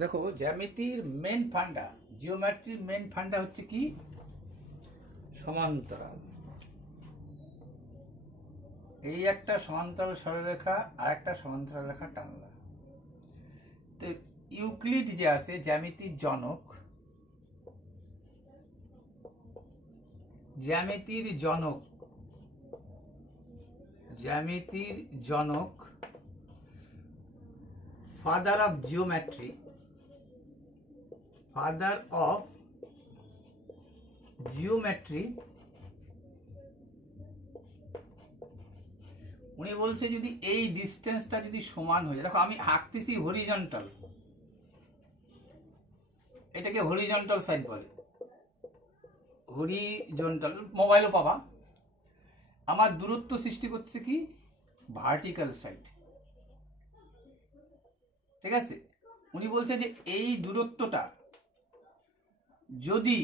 দেখো জ্যামিতির মেন ফান্ডা, জিওমেট্রির মেন ফান্ডা হচ্ছে কি? সমান্তরাল। এই একটা সমান্তরাল সরলরেখা আর একটা সমান্তরাল রেখা টানলাম। তো ইউক্লিড যে আছে জ্যামিতির জনক, জ্যামিতির জনক, জ্যামিতির জনক, father of geometry, father of geometry, উনি বলছে যদি এই ডিস্টেন্সটা যদি সমান হয়ে যায়, দেখো আমি আঁকতেছি হরিজন্টাল, এটাকে হরিজন্টাল সাইড বলে, হরিজন্টাল, মোবাইলও পাবা। আমার দূরত্ব সৃষ্টি করছে কি? ভার্টিক্যাল সাইড, ঠিক আছে। উনি বলছে যে এই দূরত্বটা যদি,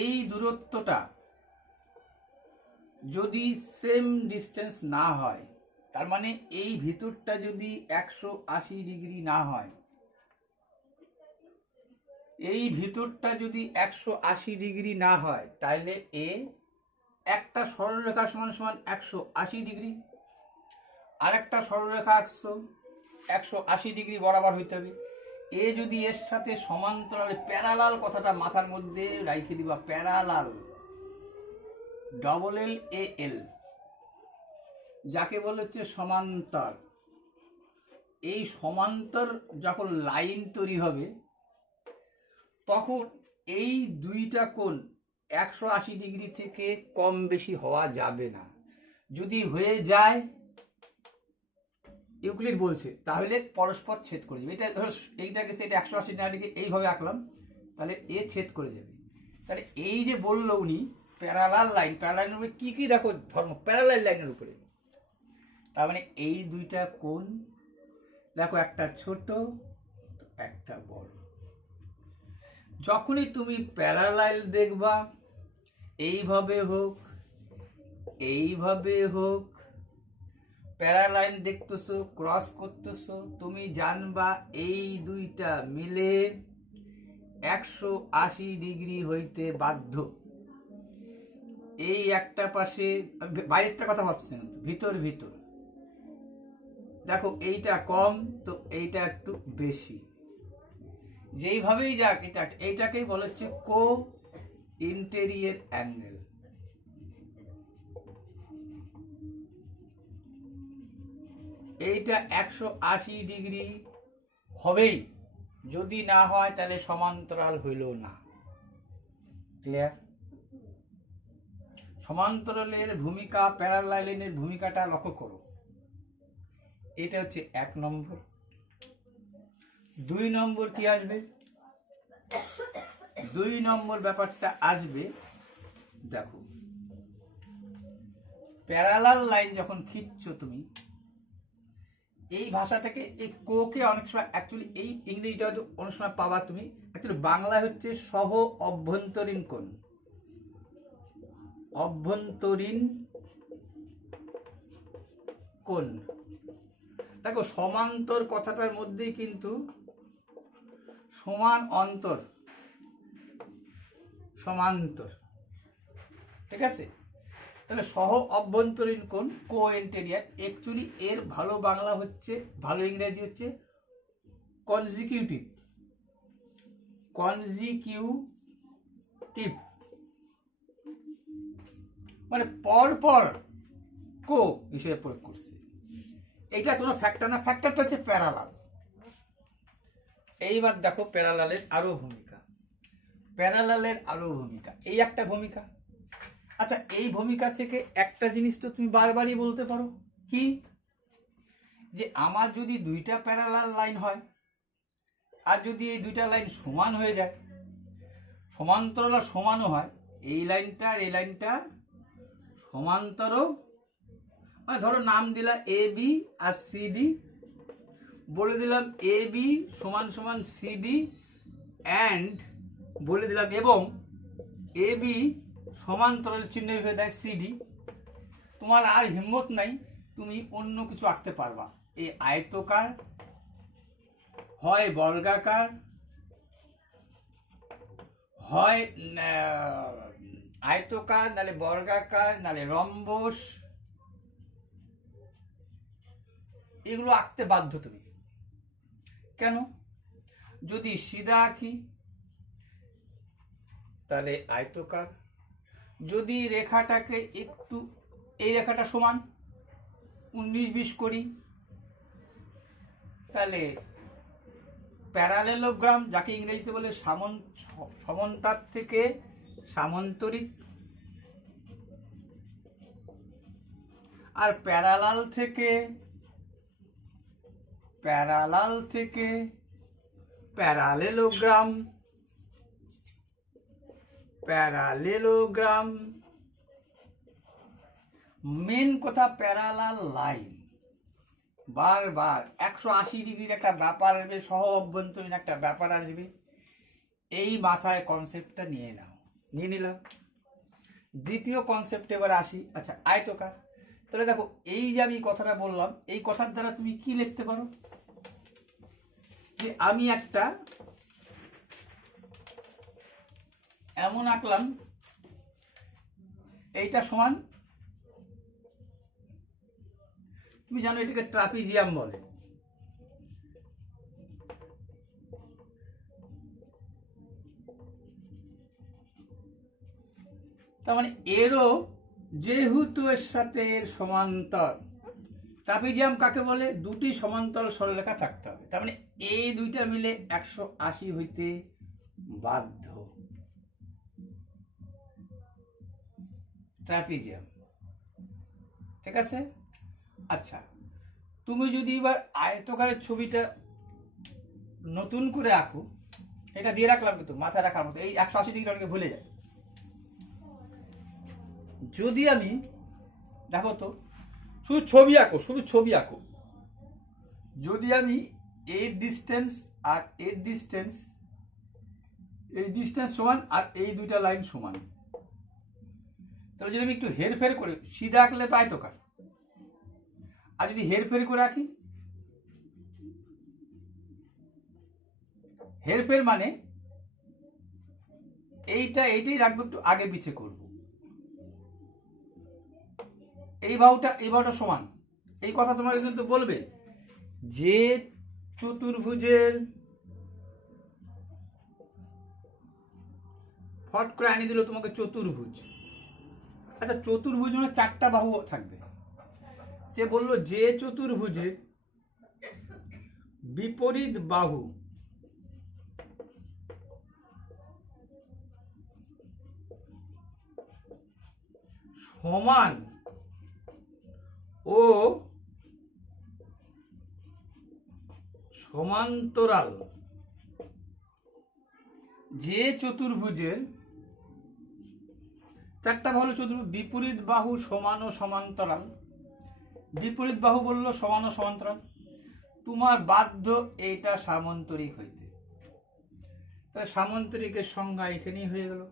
এই দূরত্বটা যদি সেম ডিস্টেন্স না হয়, তার মানে এই ভিতরটা যদি 180 ডিগ্রি না হয়, এই ভিতরটা যদি 180 ডিগ্রি না হয়, তাহলে এ একটা সরলরেখা সমান সমান 180 ডিগ্রি, আর একটা সরলরেখা 180 ডিগ্রি বরাবর হইতে হবে। এ যদি এর সাথে সমান্তরাল, প্যারালাল কথাটা মাথার মধ্যে রাইখে দিবা, প্যারালাল, LLAL, যাকে বলে হচ্ছে সমান্তর। এই সমান্তর যখন লাইন তৈরি হবে, তখন এই দুইটা কোণ 180 ডিগ্রি থেকে কম বেশি হওয়া যাবে না। যদি হয়ে যায়, ইউক্লিড বলছে, তাহলে পরস্পর ছেদ করে যাবে। এটা ধরো এইটাকে সেটা 180 ডিগ্রি এইভাবে আঁকলাম, তাহলে এ ছেদ করে যাবে। তাহলে এই যে বললো উনি প্যারালাল লাইন, প্যারালাল উপরে কি কি দেখো ধর্ম, প্যারালাল লাইনের উপরে, তার মানে এই দুইটা কোণ দেখো, একটা ছোট একটা বড়। যখনই তুমি প্যারালাল দেখবা, এইভাবে হোক এইভাবে হোক, প্যারালাইন দেখতেছো, ক্রস করতেছো, তুমি জানবা এই দুইটা মিলে 180 ডিগ্রি হইতে বাধ্য। এই একটা পাশে, বাইরেরটা কথা ভাবছি না, ভিতর ভিতর দেখো এইটা কম, তো এইটা একটু বেশি। যেইভাবেই যাক, এইটাকেই বলা হচ্ছে কো ইন্টেরিয়র অ্যাঙ্গেল। এইটা 180 ডিগ্রি হবেই, যদি না হয় তাহলে সমান্তরাল হইল না। ক্লিয়ার? সমান্তরালের ভূমিকা, প্যারালাইনের ভূমিকাটা লক্ষ্য করো। এটা হচ্ছে 1 নম্বর। 2 নম্বর কি আসবে? 2 নম্বর ব্যাপারটা আসবে, দেখো প্যারালাল লাইন যখন খিঁচছো তুমি, এই ভাষাটাকে, এই কোকে অনেক সময় অ্যাকচুয়ালি এই ইংরেজিটা অনেক সময় পাবা তুমি, অ্যাকচুয়ালি বাংলা হচ্ছে সহ অভ্যন্তরীণ কোণ, অভ্যন্তরীণ কোণ। দেখো সমান্তর কথাটার মধ্যেই কিন্তু সমান অন্তর, সমান্তর, ঠিক আছে। তাহলে সহ অভ্যন্তরীণ কোণ, কো ইন্টেরিয়র, অ্যাকচুয়ালি এর ভালো বাংলা হচ্ছে, ভালো ইংরেজি হচ্ছে কনজিকিউটিভ, কনজিকিউটিভ মানে পর পর কো হিসেবে প্রয়োগ করছে। এইটা কোনো ফ্যাক্টর না, ফ্যাক্টরটা হচ্ছে প্যারালাল। এইবার দেখো প্যারালালের আরো ভূমিকা, প্যারালালের আরো ভূমিকা, এই একটা ভূমিকা। আচ্ছা, এই ভূমিকা থেকে একটা জিনিস তো তুমি বারবারই বলতে পারো, কি? যে আমার যদি দুইটা প্যারালাল লাইন হয়, আর যদি এই দুইটা লাইন সমান হয়ে যায়, সমান্তরাল আর সমানও হয়, এই লাইনটা আর এই লাইনটা সমান্তরও, মানে ধরো নাম দিলা এ বি আর সিডি, বলে দিলাম এ বি সমান সমান সিডি, অ্যান্ড বলে দিলাম এবং এ বি সমান্তরাল চিহ্ন হয়ে দেয় সিডি। তোমার আর হিম্মত নাই, তুমি অন্য কিছু আঁকতে পারবা। এই আয়তকার হয় বর্গাকার, হয় আয়তকার, নালে বর্গাকার, নালে রম্বস, এগুলো আঁকতে বাধ্য তুমি। কেন? যদি সিধা আঁকি তাহলে আয়তকার, যদি রেখাটাকে একটু এই রেখাটা সমান 19-20 করি তাহলে প্যারালেলোগ্রাম, যাকে ইংরেজিতে বলে সমান্তরাল থেকে সামান্তরিক, আর প্যারালাল থেকে প্যারালেলোগ্রাম। মেন কথা প্যারালাল লাইন, বারবার 180 ডিগ্রির একটা ব্যাপার আসবে, সহ অভ্যন্তরীণ একটা ব্যাপার আসবে, এই মাথায় কনসেপ্টটা নিয়ে নাও। নিয়ে নিলাম। দ্বিতীয় কনসেপ্ট এবার আসি। আচ্ছা, আয়তকার। তাহলে দেখো, এই যে আমি কথাটা বললাম, এই কথার দ্বারা তুমি কি লিখতে পারো? যে আমি একটা এমন আঁকলাম, এইটা সমান, তুমি জানো এটাকে ট্রাপিজিয়াম বলে। তার মানে এরও যেহেতু এর সাথে এর সমান্তর, ট্রাপিজিয়াম কাকে বলে? দুটি সমান্তরাল সরলরেখা থাকতে হবে, তার মানে এই দুইটা মিলে 180 হইতে বাধ্য। ট্রাপিজিয়াম, ঠিক আছে? আচ্ছা, তুমি যদি এবার আয়তকারের ছবিটা নতুন করে আঁকো, এটা দিয়ে রাখলাম কিন্তু মাথায় রাখার মতো, এই 180 ডিগ্রি অনেকে ভুলে যায়। যদি আমি, দেখো তো, শুধু ছবি আঁকো, যদি আমি এর ডিস্টেন্স আর এর ডিস্টেন্স, এই ডিস্টেন্স সমান আর এই দুইটা লাইন সমান, তাহলে যদি আমি একটু হেরফের করি, সিধা আঁকলে তো আয়তকার, আর যদি হেরফের করে আঁকি, হেরফের মানে এইটাই রাখবো, একটু আগে পিছে করব, এই বাহুটা সমান। এই কথা তোমাকে কিন্তু বলবে যে চতুর্ভুজের, ফট করে আনিয়ে দিল তোমাকে চতুর্ভুজ। আচ্ছা, চতুর্ভুজ মানে 4টা বাহু থাকবে। সে বললো যে চতুর্ভুজের বিপরীত বাহু সমান ও সমান্তরাল, যে চতুর্ভুজের 4টা বাহু চতুর্ভুজ, বিপরীত বাহু সমান ও সমান্তরাল, বিপরীত বাহু বললো সমান ও সমান্তরাল, তোমার বাধ্য এইটা সামান্তরিক হইতে। তাহলে সামান্তরিকের সংজ্ঞা এখানেই হয়ে গেল।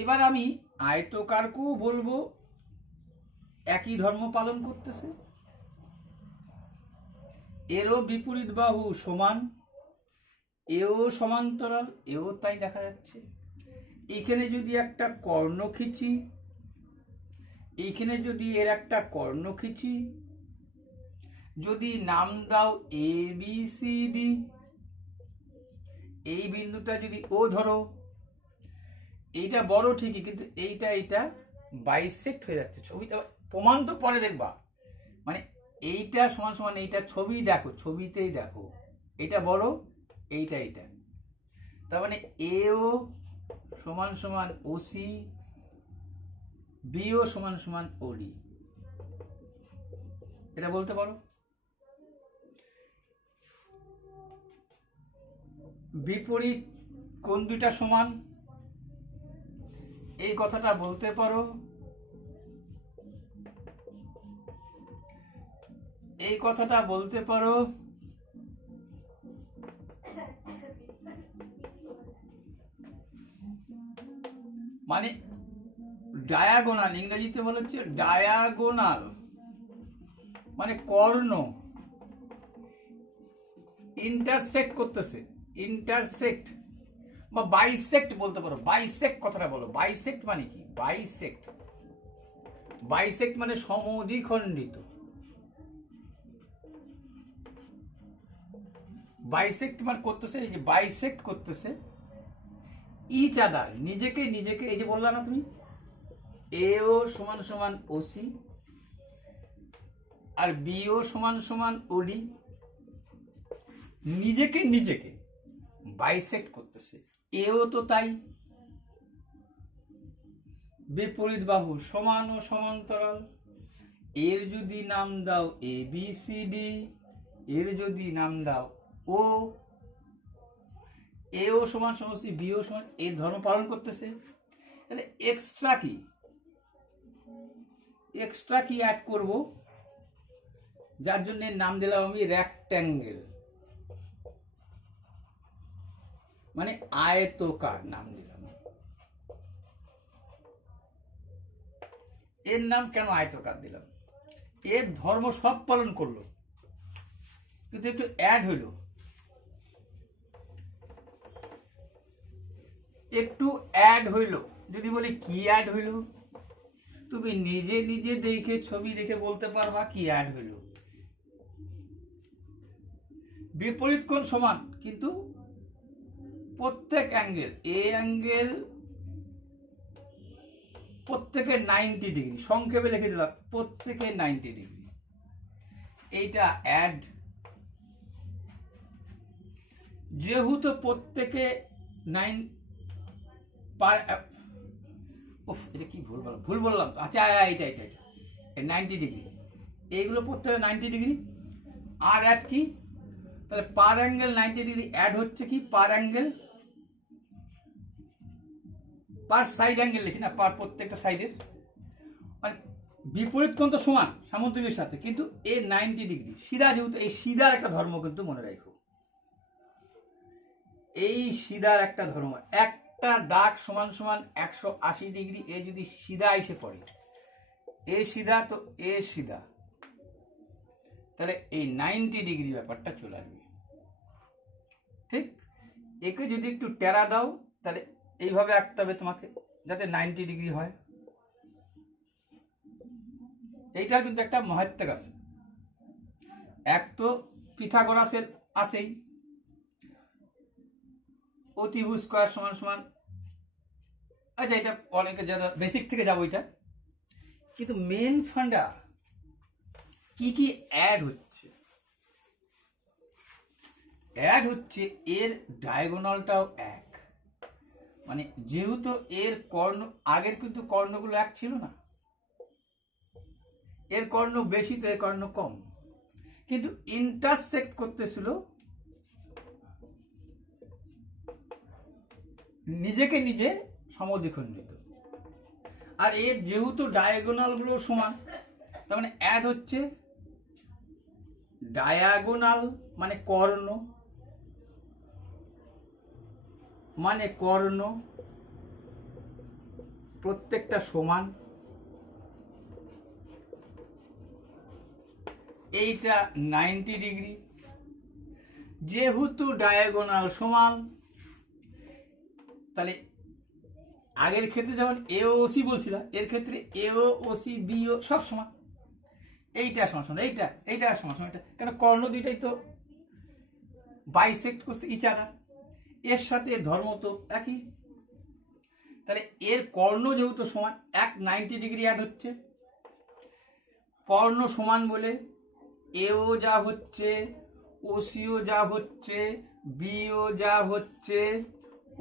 এবার আমি আয়তকারকেও বলবো একই ধর্ম পালন করতেছে, এরও বিপরীত বাহু সমান, এও সমান্তরাল, এও তাই দেখা যাচ্ছে। এখানে যদি একটা কর্ণ খিচি, এইখানে যদি এর একটা কর্ণ খিচি, যদি নাম দাও ABCD, এই বিন্দুটা যদি ও ধরো, এইটা বড় ঠিকই, কিন্তু এইটা বাইসেক্ট হয়ে যাচ্ছে। ছবিটা প্রমাণ তো পরে দেখবা, মানে এইটা সমান সমান এইটা, ছবি দেখো, ছবিতেই দেখো, এটা বড়, এইটা, তার মানে এও সমান সমান OC, বিও সমান সমান OD, এটা বলতে পারো। বিপরীত কোন দুইটা সমান, এই কথাটা বলতে পারো। এই কথাটা বলতে পারো। মানে ডায়াগোনাল, ইংরেজিতে বলা হচ্ছে ডায়াগোনাল, মানে কর্ণ, ইন্টারসেক্ট করতেছে, ইন্টারসেক্ট বা বাইসেক্ট বলতে পারো। বাইসেক্ট কথাটা বলো, বাইসেক্ট মানে কি? বাইসেক্ট, বাইসেক্ট মানে সমদ্বিখণ্ডিত। বাইসেক্ট মানে করতেছে, এই যে বাইসেক্ট করতেছে ইচ আদার, নিজেকে নিজেকে, এই যে বললা না তুমি এও সমান সমান ওসি আর বিও সমান সমান ওডি, নিজেকে নিজেকে বাইসেক্ট করতেছে। এও তো তাই, বিপরীত বাহু সমান ও সমান্তরাল। এর যদি নাম দাও এ বি সি ডি, এর যদি নাম দাও ও, এও সমান সমান বিও সমান, এর ধর্ম পালন করতেছে। তাহলে এক্সট্রা কি, এক্সট্রা কি অ্যাড করব, যার জন্য নাম দিলাম আমি রেক্ট্যাঙ্গেল, মানে আয়তকার নাম দিলাম। এর নাম কেন আয়তকার দিলাম? এর ধর্ম সব পালন করলো, কিন্তু একটু অ্যাড হইল, একটু অ্যাড হইল। যদি বলি কি অ্যাড হইল, তুমি নিজে নিজে দেখে ছবি দেখে বলতে পারবা কি অ্যাড হইল। বিপরীত কোণ সমান, কিন্তু প্রত্যেক অ্যাঙ্গেল, এ অ্যাঙ্গেল প্রত্যেকে 90 ডিগ্রি, সংক্ষেপে লিখে দিলাম প্রত্যেকে 90 ডিগ্রি, এইটা অ্যাড। যেহেতু প্রত্যেকে 9 এটা কি ভুল বললাম, আচ্ছা এটা এটা এটা 90 ডিগ্রি, এইগুলো প্রত্যেকে 90 ডিগ্রি। আর অ্যাড কি, তাহলে পার অ্যাঙ্গেল 90 ডিগ্রি, অ্যাড হচ্ছে কি পার অ্যাঙ্গেল, পার সাইড অ্যাঙ্গেল লিখি না, পার প্রত্যেকটা সাইডের, মানে বিপরীত কোণ তো সমান সামুদ্রিকের সাথে, কিন্তু এ 90 ডিগ্রি সিধা, যেহেতু এই সিধার একটা ধর্ম কিন্তু মনে রাখো, এই সিধার একটা ধর্ম, একটা দাগ সমান সমান 180 ডিগ্রি, এ যদি সিধা এসে পড়ে, এ সিধা তো এ সিধা, তাহলে এই 90 ডিগ্রি ব্যাপারটা চলে আসবে। ঠিক, একে যদি একটু টেরা দাও তাহলে এইভাবে আঁকতে হবে তোমাকে, যাতে 90 ডিগ্রি হয়। এইটার কিন্তু একটা মহত্ত্ব আছে। এক তো পিথাগোরাসের আছেই, অতিভুজ স্কয়ার সমান সমান, আচ্ছা এটা অনেকে যারা বেসিক থেকে যাবো এটা, কিন্তু মেন ফান্ডা কি কি অ্যাড হচ্ছে, অ্যাড হচ্ছে এর ডায়াগোনালটাও এক, মানে যেহেতু এর কর্ণ, আগের কিন্তু কর্ণগুলো এক ছিল না, এর কর্ণ বেশি তো এর কর্ণ কম, কিন্তু ইন্টারসেক্ট করতেছিল নিজেকে নিজে সমদ্বিখণ্ডিত। আর এর যেহেতু ডায়াগোনাল গুলো সমান, তার মানে অ্যাড হচ্ছে ডায়াগোনাল মানে কর্ণ, মানে কর্ণ প্রত্যেকটা সমান, এইটা 90 ডিগ্রি। যেহেতু ডায়াগোনাল সমান, তাহলে আগের ক্ষেত্রে যেমন এও ওসি বলছিলাম, এর ক্ষেত্রে এও ওসি বিও সব সমান, এইটা সমান সমান এইটা, এইটা সমান সমান এটা, কেন কর্ণ দুইটাই তো বাইসেক্ট করছে ইচ আদার, এর সাথে ধর্ম তো একই, তাহলে এর কর্ণ যেহেতু সমান, এক 90 ডিগ্রি অ্যাড হচ্ছে। কর্ণ সমান বলে এও যা হচ্ছে, ওসিও যা হচ্ছে, বিও যা হচ্ছে,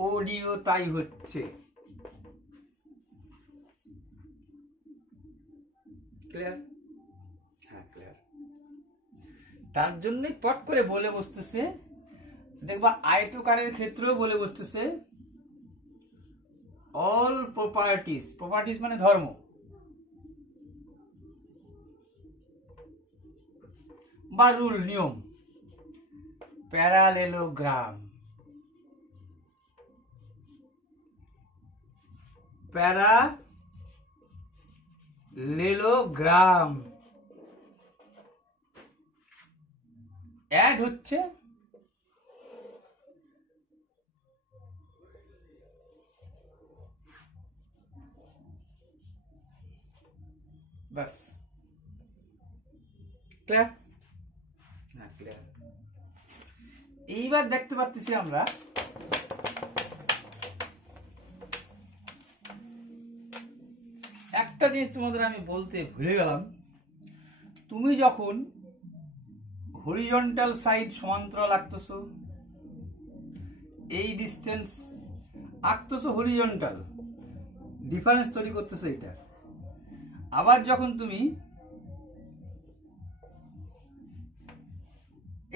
ওডিও তাই হচ্ছে। ক্লিয়ার? হ্যাঁ ক্লিয়ার। তার জন্যই পট করে বলে বসতেছে, দেখবা আয়তকারের ক্ষেত্রেও বলে বসতেছে অল প্রপার্টিজ, প্রপার্টিজ মানে ধর্ম, বা রুল নিয়ম, প্যারালেলোগ্রাম, প্যারালেলোগ্রাম অ্যাড হচ্ছে ব্যাস, ক্লিয়ার? হ্যাঁ, ক্লিয়ার। এইবার দেখতে পাচ্ছি আমরা একটা জিনিস তোমাদের আমি বলতে ভুলে গেলাম। তুমি যখন হরিজন্টাল সাইড সমান্তরাল আঁকতেছো, এই ডিস্টেন্স আঁকতেছো হরিজন্টাল, ডিফারেন্স তৈরি করতেছো এটা। আবার যখন তুমি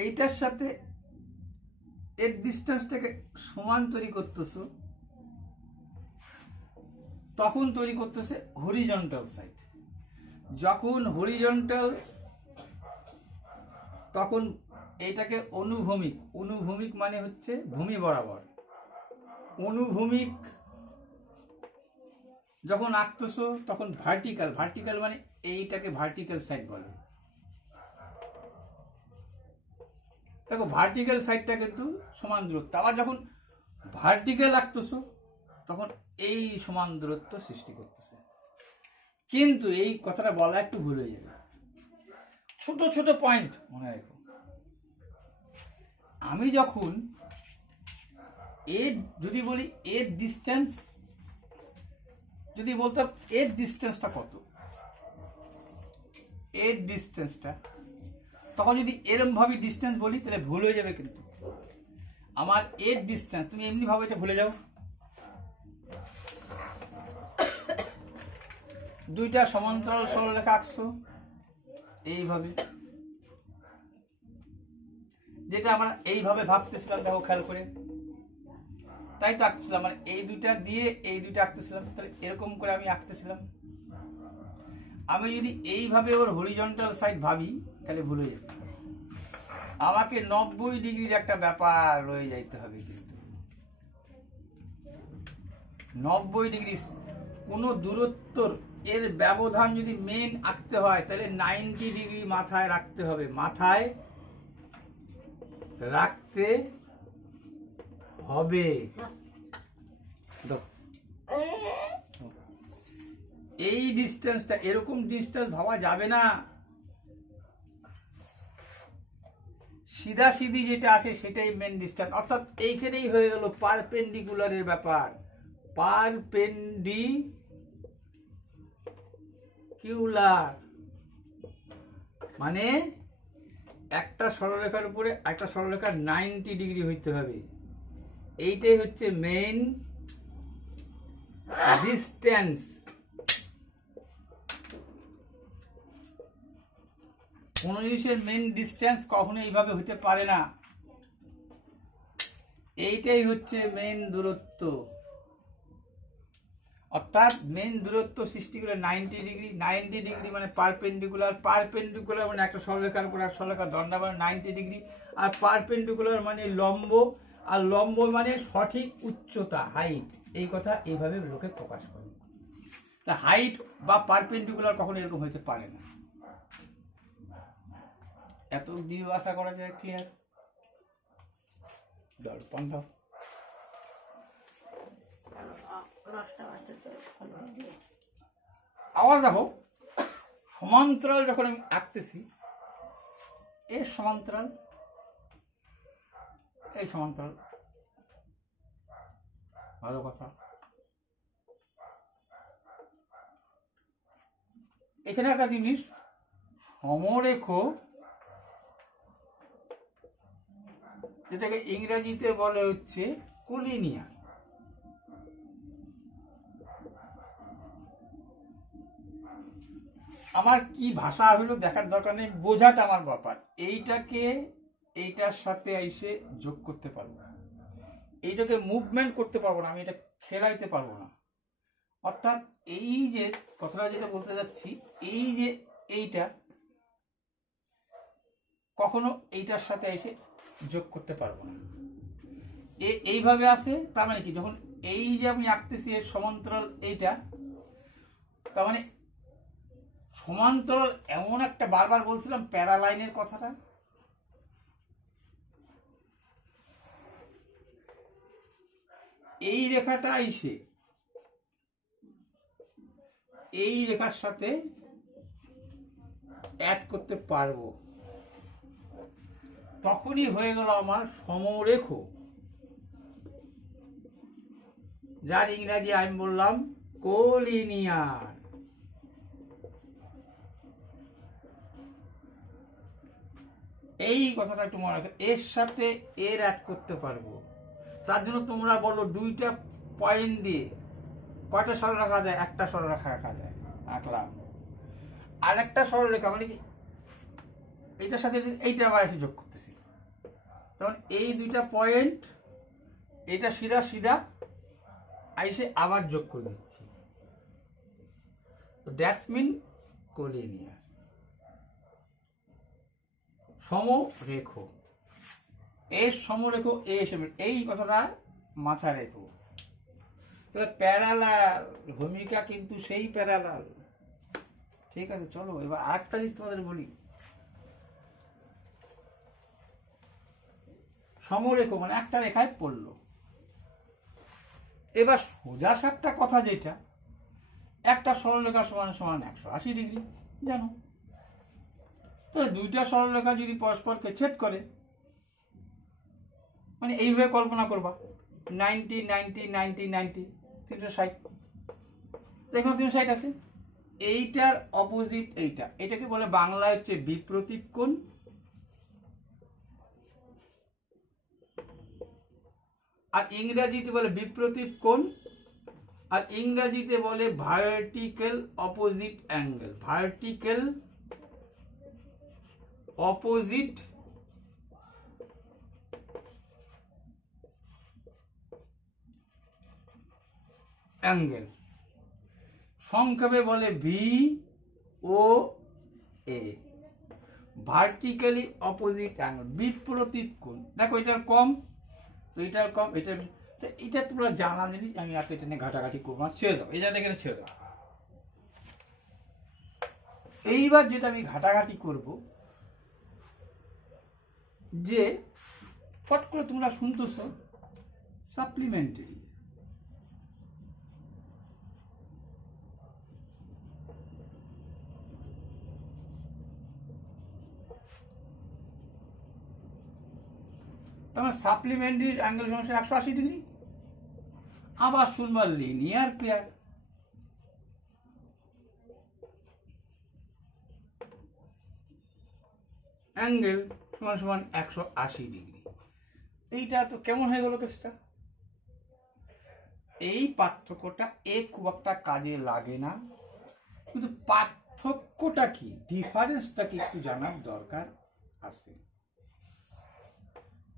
এইটার সাথে এর ডিস্টেন্সটাকে সমান তৈরি করতেছো, তখন তৈরি করতেছে হরিজন্টাল সাইড। যখন হরিজন্টাল, তখন এইটাকে অনুভূমিক, অনুভূমিক মানে হচ্ছে ভূমি বরাবর, অনুভূমিক যখন আঁকতেছো তখন ভার্টিক্যাল, ভার্টিক্যাল মানে এইটাকে ভার্টিক্যাল সাইড বলে। দেখো ভার্টিক্যাল সাইডটা কিন্তু সমান দূরত্ব। আবার যখন ভার্টিক্যাল আঁকতেছো তখন এই সমান দূরত্ব সৃষ্টি করতেছে। কিন্তু এই কথাটা বলা একটু ভুল হয়ে যাবে, ছোট ছোট পয়েন্ট মনে রাখো। আমি যখন এর যদি বলি এর ডিস্টেন্স, যদি বলতাম এর ডিস্টেন্সটা কত, এর ডিস্টেন্সটা, তখন যদি এরম ভাবে ডিস্টেন্স বলি তাহলে ভুল হয়ে যাবে। কিন্তু আমার এর ডিস্টেন্স, তুমি এমনি ভাবে এটা ভুলে যাও, দুইটা সমান্তরাল সরলরেখা আঁকছো এইভাবে, যেটা আমরা এইভাবে ভাবতেছিলাম, দেখো খেয়াল করে, তাই তো আঁকতেছিলাম, মানে এই দুইটা দিয়ে এই দুইটা আঁকতেছিলাম, তাহলে এরকম করে আমি আঁকতেছিলাম। আমি যদি এইভাবে ওর হরিজন্টাল সাইড ভাবি তাহলে ভুলে যাবে, আমাকে 90 ডিগ্রির একটা ব্যাপার রয়ে যাইতে হবে। কিন্তু 90 ডিগ্রি কোন দূরত্বর এর ব্যবধান যদি মেন আঁকতে হয় তাহলে 90 ডিগ্রি মাথায় রাখতে হবে, মাথায় রাখতে হবে। এই ডিস্টেন্সটা এরকম ডিস্টেন্স ভাবা যাবে না, সিধা সিধি যেটা আসে সেটাই মেন ডিস্টেন্স। অর্থাৎ এইখানেই হয়ে গেল পারপেন্ডিকুলারের ব্যাপার। পারপেন্ডিকুলার মানে একটা সরলরেখার উপরে একটা সরলরেখার 90 ডিগ্রি হইতে হবে, এইটাই হচ্ছে মেইন ডিস্টেন্স। কোন জিনিসের মেইন ডিস্টেন্স কখনো এইভাবে হইতে পারে না, এইটাই হচ্ছে মেইন দূরত্ব। অর্থাৎ মেইন দূরত্ব সৃষ্টি করে 90 ডিগ্রি। 90 ডিগ্রি মানে পারপেন্ডিকুলার, পারপেন্ডিকুলার মানে একটা সরলরেখার উপর একটা সরলরেখার দণ্ডায়মান 90 ডিগ্রি, আর পারপেন্ডিকুলার মানে লম্ব, আর লম্ব মানে সঠিক উচ্চতা, হাইট। এই কথা এইভাবে লোকে প্রকাশ করে। তা হাইট বা পারপেন্ডিকুলার কখনো এরকম হইতে পারে না। এত দিও আশা করা যায় ক্লিয়ার? দর্পণ দাও। আবার দেখো সমান্তরাল যখন আমি আঁকতেছি, এর সমান্তরাল, এই সমান্তরাল, ভালো কথা। এখানে একটা জিনিস, সমরেখ যেটাকে ইংরেজিতে বলে হচ্ছে কোলিনিয়ার। আমার কি ভাষা হইলো দেখার দরকার নেই, বোঝাটা আমার ব্যাপার। এইটাকে এইটার সাথে এসে যোগ করতে পারবো না, এইটাকে মুভমেন্ট করতে পারবো না, আমি এটা খেলাইতে পারবো না। অর্থাৎ এই যে কথাটা যেটা বলতে যাচ্ছি, এই যে এইটা কখনো এইটার সাথে এসে যোগ করতে পারবো না, এইভাবে আছে। তার মানে কি, যখন এই যে আমি আঁকতেছি এর সমান্তরাল এইটা, তার মানে সমান্তরাল এমন একটা, বারবার বলছিলাম প্যারালাইনের কথাটা, এই রেখাটা এসে এই রেখার সাথে অ্যাড করতে পারবো, তখনই হয়ে গেল আমার সমরেখ, যার ইংরাজি আমি বললাম কোলিনিয়ার। এই কথাটা একটু মনে রাখো, এর সাথে এর অ্যাড করতে পারবো। তার জন্য তোমরা বলো দুইটা পয়েন্ট দিয়ে কয়টা সরলরেখা যায়? একটা সরলরেখা রাখা যায়, আঁকলাম। আর একটা সরলরেখা মানে কি, এইটার সাথে এইটা আবার এসে যোগ করতেছি, তখন এই দুইটা পয়েন্ট এটা সিধা সিধা আইসে আবার যোগ করে দিচ্ছি। তো দ্যাটস মিন কোলিনিয়ার, সমরেখ। এর সমরেখ এ হিসেবে, এই কথাটা মাথায় রেখো। তাহলে প্যারালাল ভূমিকা কিন্তু সেই প্যারালাল। ঠিক আছে, চলো এবার আরেকটা জিনিস তোমাদের বলি। সমরেখ মানে একটা রেখায় পড়লো। এবার সোজা সাপটা কথা যেটা, একটা সরলরেখা সমান সমান 180 ডিগ্রি, জানো? তাহলে দুইটা সরলরেখা যদি পরস্পরকে ছেদ করে, মানে এইভাবে কল্পনা করবা, 90 90 90 90 360, দেখুন 360 আছে। এইটার অপোজিট এইটা, এটাকে বলে বাংলায় হচ্ছে বিপ্রতীপ কোণ, আর ইংরেজিতে বলে বিপ্রতীপ কোণ, আর ইংরেজিতে বলে vertical opposite angle. Vertical opposite angle, সংক্ষেপে বলে VOA, ভার্টিক্যালি অপোজিট অ্যাঙ্গেল, বিপ্রতীপ কোণ। দেখো এটার কম, তো এটার কম, এটার, এটা তোমরা জানা জিনিস, আমি আর এটা নিয়ে ঘাটাঘাটি করবো না, ছেড়ে দাও, এই জায়গাটা এখানে ছেড়ে দাও। এইবার যেটা আমি ঘাটাঘাটি করব, যে ফট করে তোমরা শুনতেছ সাপ্লিমেন্টারি। তোমার সাপ্লিমেন্টারি অ্যাঙ্গেল সমস্যা 180 ডিগ্রি। আবার শুনবা লিনিয়ার পেয়ার, অ্যাঙ্গেল সমান সমান 180 ডিগ্রি। এইটা তো কেমন হয়ে গেল কেসটা? এই পার্থক্যটা খুব একটা কাজে লাগে না, কিন্তু পার্থক্যটা কি, ডিফারেন্সটা কি একটু জানার দরকার আছে।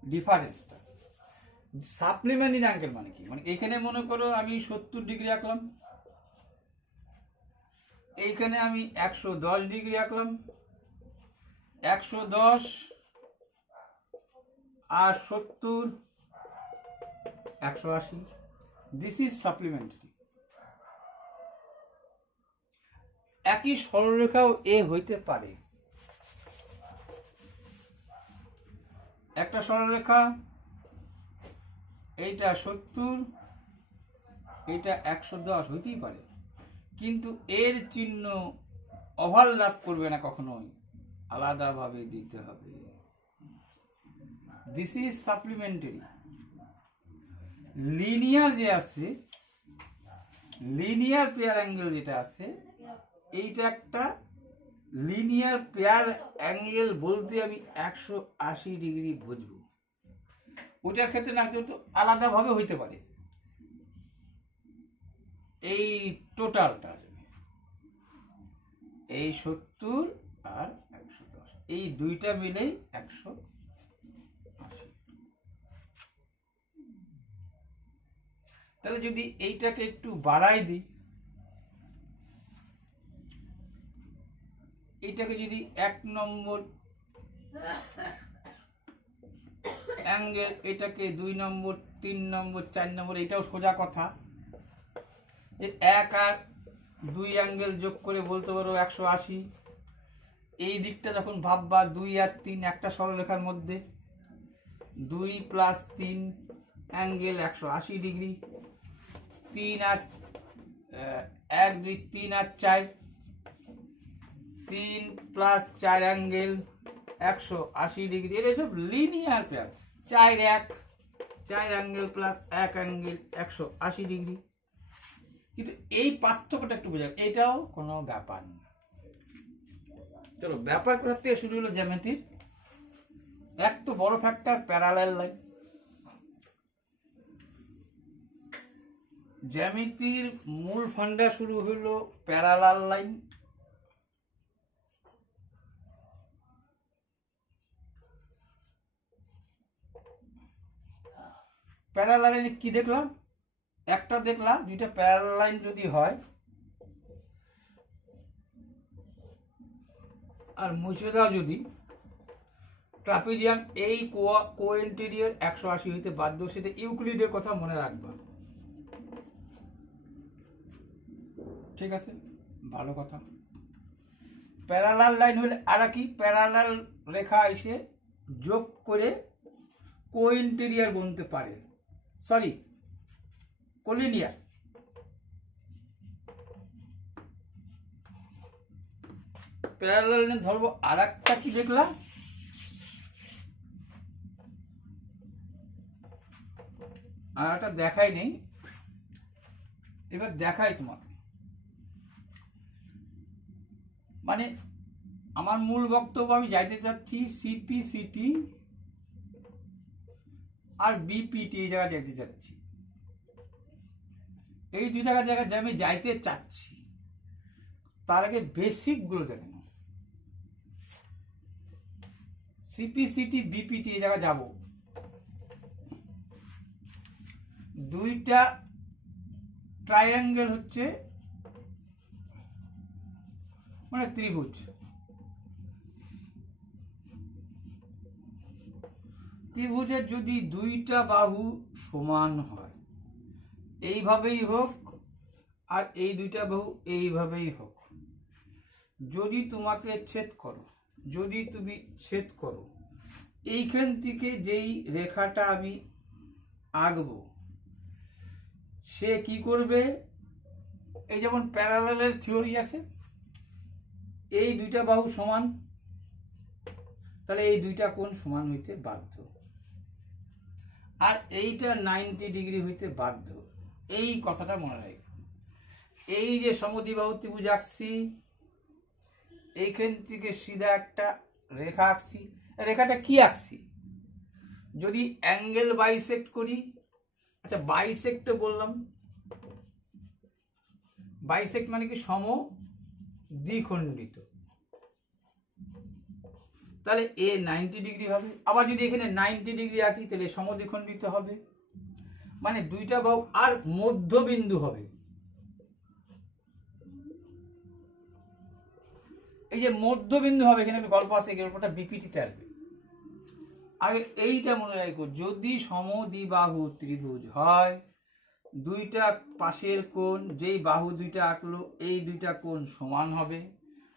ডিফারেন্সটা, সাপ্লিমেন্টারি অ্যাঙ্গেল মানে কি, মানে এখানে মনে করো আমি 70 ডিগ্রি আঁকলাম, এইখানে আমি 110 ডিগ্রি আঁকলাম, 110 আর 70 180, দিস ইজ সাপ্লিমেন্টারি। একই সরলরেখাও হইতে পারে। একটা সরলরেখা, এইটা 70, এইটা 110 হইতেই পারে, কিন্তু এর চিহ্ন ওভারল্যাপ করবে না কখনোই, আলাদাভাবে দিতে হবে। This is supplementary. লিনিয়ার যে আছে, লিনিয়ার পেয়ার অ্যাঙ্গেল যেটা আছে, এইটা একটা লিনিয়ার পেয়ার অ্যাঙ্গেল বলতে আমি 180 ডিগ্রি বুঝবো। ওটার ক্ষেত্রে না যেহেতু আলাদাভাবে হইতে পারে, এই টোটালটা এই 70 আর 110, এই দুইটা মিলেই 180। তাহলে যদি এইটাকে একটু বাড়াই দিই, এইটাকে যদি 1 নম্বর অ্যাঙ্গেল, এটাকে 2 নম্বর 3 নম্বর 4 নম্বর, এটাও সোজা কথা যে 1 আর 2 অ্যাঙ্গেল যোগ করে বলতে পারো 180। এই দিকটা যখন ভাববা 2 আর 3 একটা সরলরেখার মধ্যে, 2 + 3 অ্যাঙ্গেল 180 ডিগ্রি, 3 আর 1 2 3 আর 4 3 প্লাস 4 অ্যাঙ্গেল 180 ডিগ্রি, এটা সব linear pair. 4 angle plus 1 angle 180 degree. কিন্তু এই পার্থক্যটা একটু বোঝা, এটাও কোনো ব্যাপার না। চলো ব্যাপার কোথা থেকে শুরু হলো জ্যামিতির। এক তো বড় ফ্যাক্টর প্যারালাল লাইন। জ্যামিতির মূল ফান্ডা শুরু হলো প্যারালাল লাইন। প্যারালাল লাইনে কি দেখলাম? একটা দেখলাম দুইটা প্যারালাল লাইন যদি হয় আর মুছে দাও যদি, ট্রাপিজিয়াম এই কোএন্টেরিয়র 180 হইতে বাধ্য, সেটা ইউক্লিডের কথা মনে রাখবা। ঠিক আছে, ভালো কথা। প্যারালাল লাইন হলে আর কি, প্যারালাল রেখা এসে যোগ করে কোইন্টেরিয়ার বলতে পারে, সরি কোলিনিয়ার। প্যারালাল লাইন ধরবো। আর একটা কি দেখলাম, আর একটা দেখাই নেই, এবার দেখাই তোমাকে। মানে আমার মূল বক্তব্য, আমি যাইতে চাচ্ছি সিপিসিটি আর বিপিটি, এই জায়গায় যাইতে চাচ্ছি। এই দুই জায়গায় আমি যাইতে চাচ্ছি, তার আগে বেসিক গুলো দেখে নাও। সিপিসিটি বিপিটি এই জায়গায় যাব। দুইটা ট্রায়াঙ্গেল হচ্ছে মানে ত্রিভুজ। ত্রিভুজের যদি দুইটা বাহু সমান হয়, এইভাবেই হোক আর এই দুইটা বাহু এইভাবেই হোক, যদি তোমাকে ছেদ করো, যদি তুমি ছেদ করো, এইখান থেকে যেই রেখাটা আমি আঁকবো, সে কি করবে, এই যেমন প্যারালালের থিওরি আছে, এই দুইটা বাহু সমান, তাহলে এই দুইটা কোণ সমান হইতে বাধ্য, আর এইটা 90 ডিগ্রি হইতে বাধ্য। এই কথাটা মনে রাখবে। এই যে সমদ্বিবাহু ত্রিভুজ আঁকছি, এইখান থেকে সিধা একটা রেখা আঁকছি। রেখাটা কি আঁকছি? যদি অ্যাঙ্গেল বাইসেক্ট করি, আচ্ছা বাইসেক্ট বললাম, বাইসেক্ট মানে কি সম দ্বিখণ্ডিত, তাহলে এ 90 ডিগ্রি হবে। আবার যদি এখানে 90 ডিগ্রি আঁকি, তাহলে সমদ্বিখণ্ডিত হবে, মানে দুইটা বাহু আর মধ্যবিন্দু হবে। এই যে মধ্যবিন্দু হবে, এখানে আমি গল্প আছে, গল্পটা বিপিটিতে আসবে। আগে এইটা মনে রাখো, যদি সমদ্বিবাহু ত্রিভুজ হয়, দুইটা পাশের কোণ, যেই বাহু দুইটা আঁকলো, এই দুইটা কোণ সমান হবে।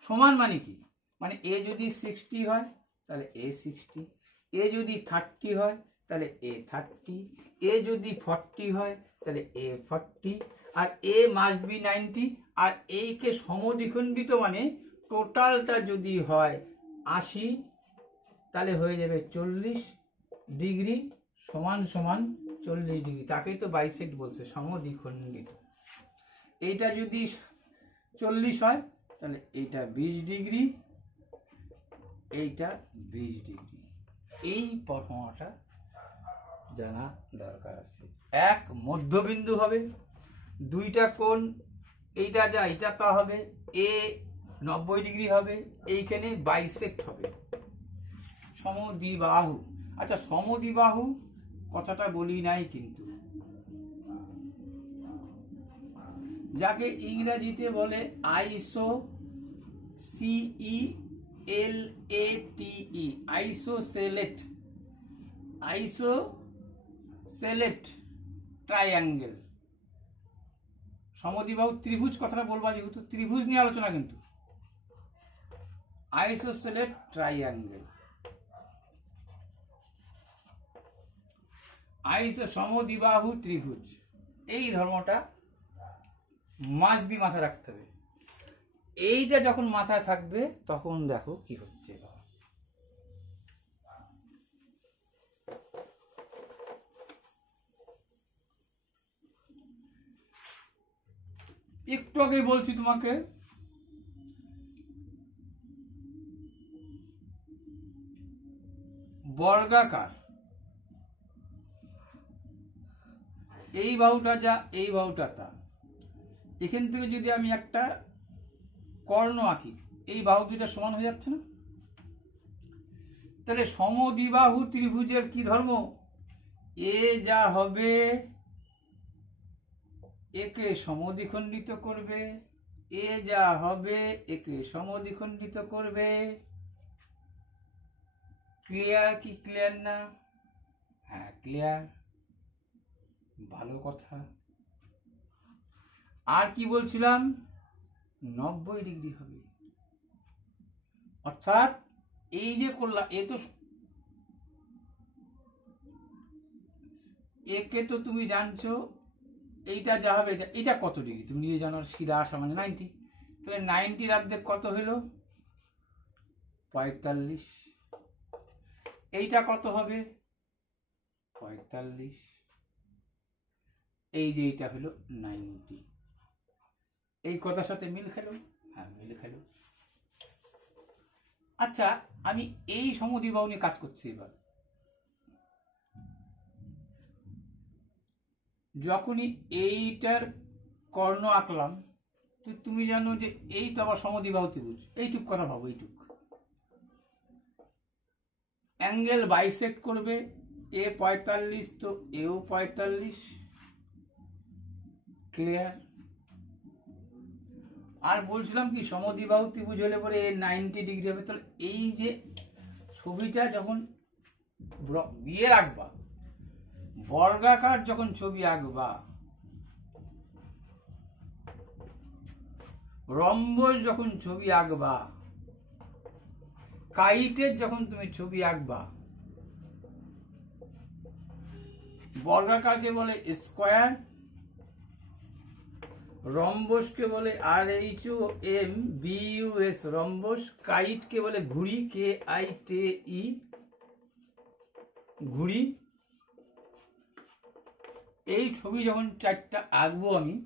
সমান মানে কি, মানে এ যদি 60 হয় তাহলে এ 60, এ যদি 30 হয় তাহলে এ 30, এ যদি 40 হয় তাহলে এ 40, আর এ মাস্ট বি 90, আর এইকে সমদ্বিখণ্ডিত মানে টোটালটা যদি হয় 80, তাহলে হয়ে যাবে 40 ডিগ্রি সমান সমান 40 ডিগ্রি। তাকেই তো বাইসেক্ট বলছে, সমদ্বিখণ্ডিত। এইটা যদি 40 হয় তাহলে এইটা 20 ডিগ্রি, এইটা 20 ডিগ্রি। এই ফর্মুলাটা জানা দরকার আছে। এক মধ্যবিন্দু হবে, দুইটা কোণ, এইটা যা এটা তা হবে, এ 90 ডিগ্রি হবে, এইখানে বাইসেক্ট হবে, সমদ্বিবাহু। আচ্ছা সমদ্বিবাহু কথাটা বলি নাই কিন্তু, যাকে ইংরেজিতে বলে আইসো, CELATE, আইসোসেলেট, আইসোসেলেট ট্রায়াঙ্গেল। সমদ্বিবাহু ত্রিভুজ কথাটা বলবা, যেহেতু ত্রিভুজ নিয়ে আলোচনা, কিন্তু আইসোসেলেট ট্রায়াঙ্গেল, সমদ্বিবাহু ত্রিভুজ, এই ধর্মটা মাস্ট বি মাথায় রাখতে হবে। এইটা যখন মাথায় থাকবে তখন দেখো কি হচ্ছে। একটু আগে বলছি তোমাকে, বর্গাকার এই বাহুটা যা, এই বাহুটা তা, এখান থেকে যদি আমি একটা কর্ণ আঁকি, এই বাহু দুইটা সমান হয়ে যাচ্ছে না? তাহলে সমদ্বিবাহু ত্রিভুজের কি ধর্ম? এ যা হবে একে সমদ্বিখণ্ডিত করবে, এ যা হবে একে সমদ্বিখণ্ডিত করবে। ক্লিয়ার কি ক্লিয়ার না? হ্যাঁ ক্লিয়ার, ভালো কথা। আর কি বলছিলাম? 90 ডিগ্রি হবে। অর্থাৎ এই যে করলাম, এ তো একে তো তুমি জানছো, এইটা যা হবে এটা কত ডিগ্রি তুমি নিজে জানো, সিধা আসা মানে 90। তাহলে 90 অর্ধেক কত হলো? 45। এইটা কত হবে? 45। এই যে এইটা হলো 90। এই কথার সাথে মিল খেলো? হ্যাঁ মিল খেলো। আচ্ছা, আমি এই সমদ্বিবাহু নিয়ে কাজ করছি। এবার যখনই এইটার কর্ণ আঁকলাম, তো তুমি জানো যে এই তো আবার সমদ্বিবাহু ত্রিভুজ, এইটুক কথা ভাবো, এইটুক অ্যাঙ্গেল বাইসেক্ট করবে, এ 45 তো এও 45। ক্লিয়ার? আর বলছিলাম কি, সমদ্বিবাহু ত্রিভুজ হলে পরে 90 ডিগ্রি হবে। তাহলে এই যে ছবিটা যখন বিয়ে রাখবা, বর্গাকার যখন ছবি আঁকবা, রম্বস যখন ছবি আঁকবা, কাইটের যখন তুমি ছবি আঁকবা, বর্গাকারকে বলে স্কোয়ার, রম্বসকে বলে RHOMBUS রম্বস, কাইটকে বলে ঘুড়ি, KITE ঘুড়ি। এই ছবি যখন চারটা আঁকবো আমি,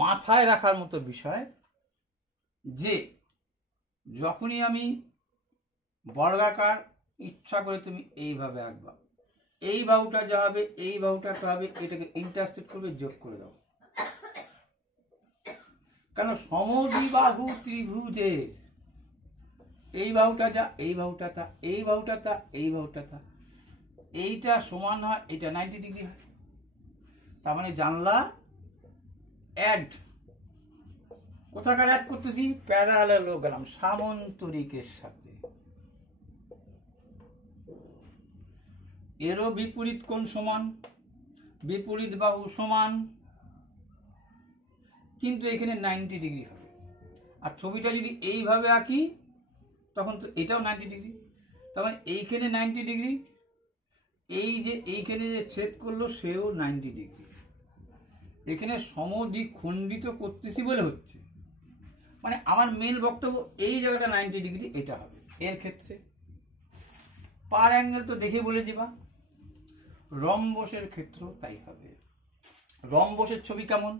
মাথায় রাখার মতো বিষয় যে যখনই আমি বর্গাকার ইচ্ছা করে তুমি এইভাবে আঁকবা, এই বাহুটা যা হবে এই বাহুটা তো হবে, এটাকে ইন্টারসেক্ট করবে, যোগ করে দাও। কেন? সমদ্বিবাহু ত্রিভুজের এই বাহুটা যা, এই বাহুটা তা, এই বাহুটা তা, এই বাহুটা তা, এইটা সমান হয়, এটা 90 ডিগ্রি হয়। তার মানে জানলা অ্যাড, কোথাকার অ্যাড করতেছি? প্যারালেলোগ্রাম, সামন্তরিকের সাথে। এরও বিপরীত কোণ সমান, বিপরীত বাহু সমান, কিন্তু এখানে 90 ডিগ্রি হবে। আর ছবিটা যদি এইভাবে আঁকি তখন তো এটাও 90 ডিগ্রি। তার মানে এইখানে 90 ডিগ্রি, এই যে এইখানে যে ছেদ করলো সেও 90 ডিগ্রি। এখানে সমদ্বিখণ্ডিত করতেছি বলে হচ্ছে, মানে আমার মেন বক্তব্য এই জায়গাটা 90 ডিগ্রি, এটা হবে। এর ক্ষেত্রে পার অ্যাঙ্গেল তো দেখে বলে দিবা, রম্বসের ক্ষেত্রেও তাই হবে। রম্বসের ছবি কেমন?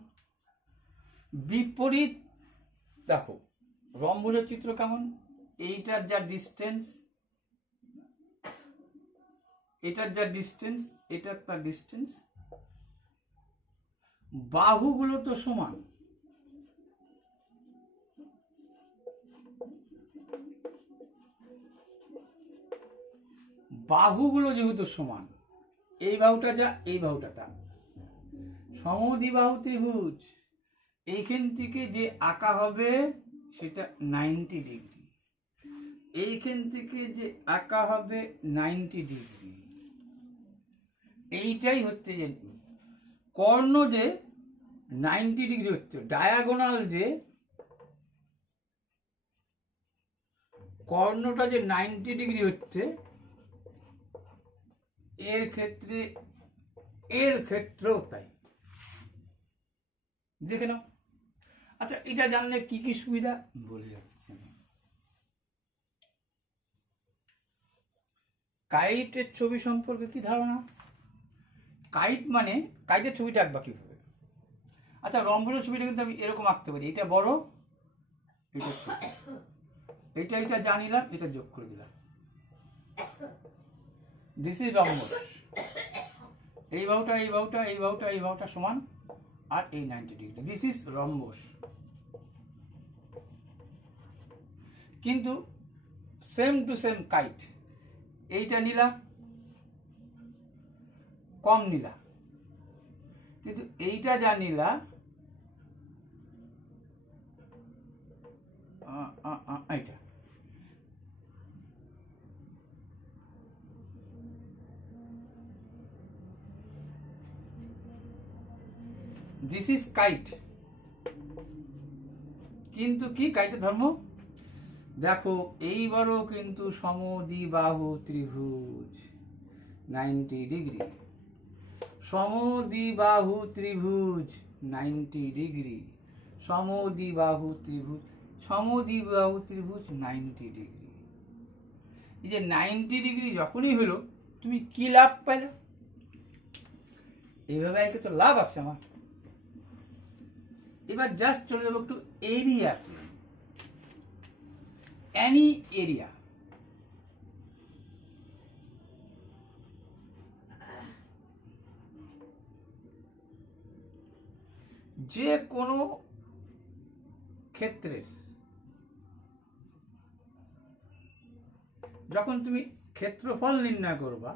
বিপরীত। দেখো রম্বসের চিত্র কেমন? এইটার যা ডিস্টেন্স, এটার যা ডিস্টেন্স, এটার তার ডিস্টেন্স, বাহুগুলো তো সমান, বাহুগুলো যেহেতু সমান, এই বাহুটা যা, এই বাহুটা তা, সমদ্বিবাহু ত্রিভুজ, এইখান থেকে যে আঁকা হবে সেটা 90 ডিগ্রি, এইখান থেকে যে আঁকা হবে 90 ডিগ্রি। এইটাই হচ্ছে যে কর্ণ যে 90 ডিগ্রি হচ্ছে, ডায়াগোনাল যে কর্ণটা যে 90 ডিগ্রি হচ্ছে, এর ক্ষেত্রেও তাই। দেখে নাও। আচ্ছা, এটা জানলে কি কি সুবিধা বলে যাচ্ছি আমি। কাইটের ছবি সম্পর্কে কি ধারণা? কাইট মানে, কাইটের ছবিটা আঁকবা কিভাবে? আচ্ছা, রম্বসের ছবিটা কিন্তু আমি এরকম আঁকতে পারি, এটা বড়, এটা ছোট, এটা জানিলাম, এটা যোগ করে দিলাম, দিস ইজ রম্বস। এই বাহুটা সমান, আর এই 90 ডিগ্রি, দিস ইজ রম্বস। কিন্তু সেম টু সেম কাইট, এইটা নিলা, কম নিলা, কিন্তু এইটা যা নিলা, এইটা দিস ইজ কাইট। কিন্তু কি কাইটের ধর্ম? দেখো এইবারও কিন্তু সমদ্বিবাহু ত্রিভুজ 90 ডিগ্রি, সমদ্বিবাহু ত্রিভুজ 90 ডিগ্রি, সমদ্বিবাহু ত্রিভুজ, সমদ্বিবাহু ত্রিভুজ 90 ডিগ্রি। এই যে 90 ডিগ্রি যখনই হলো, তুমি কি লাভ পাইলে? এইভাবে একে তো লাভ আছে আমার। এবার জাস্ট চলে যাবো একটু এরিয়া, এনি এরিয়া। যে কোনো ক্ষেত্রের যখন তুমি ক্ষেত্রফল নির্ণয় করবা,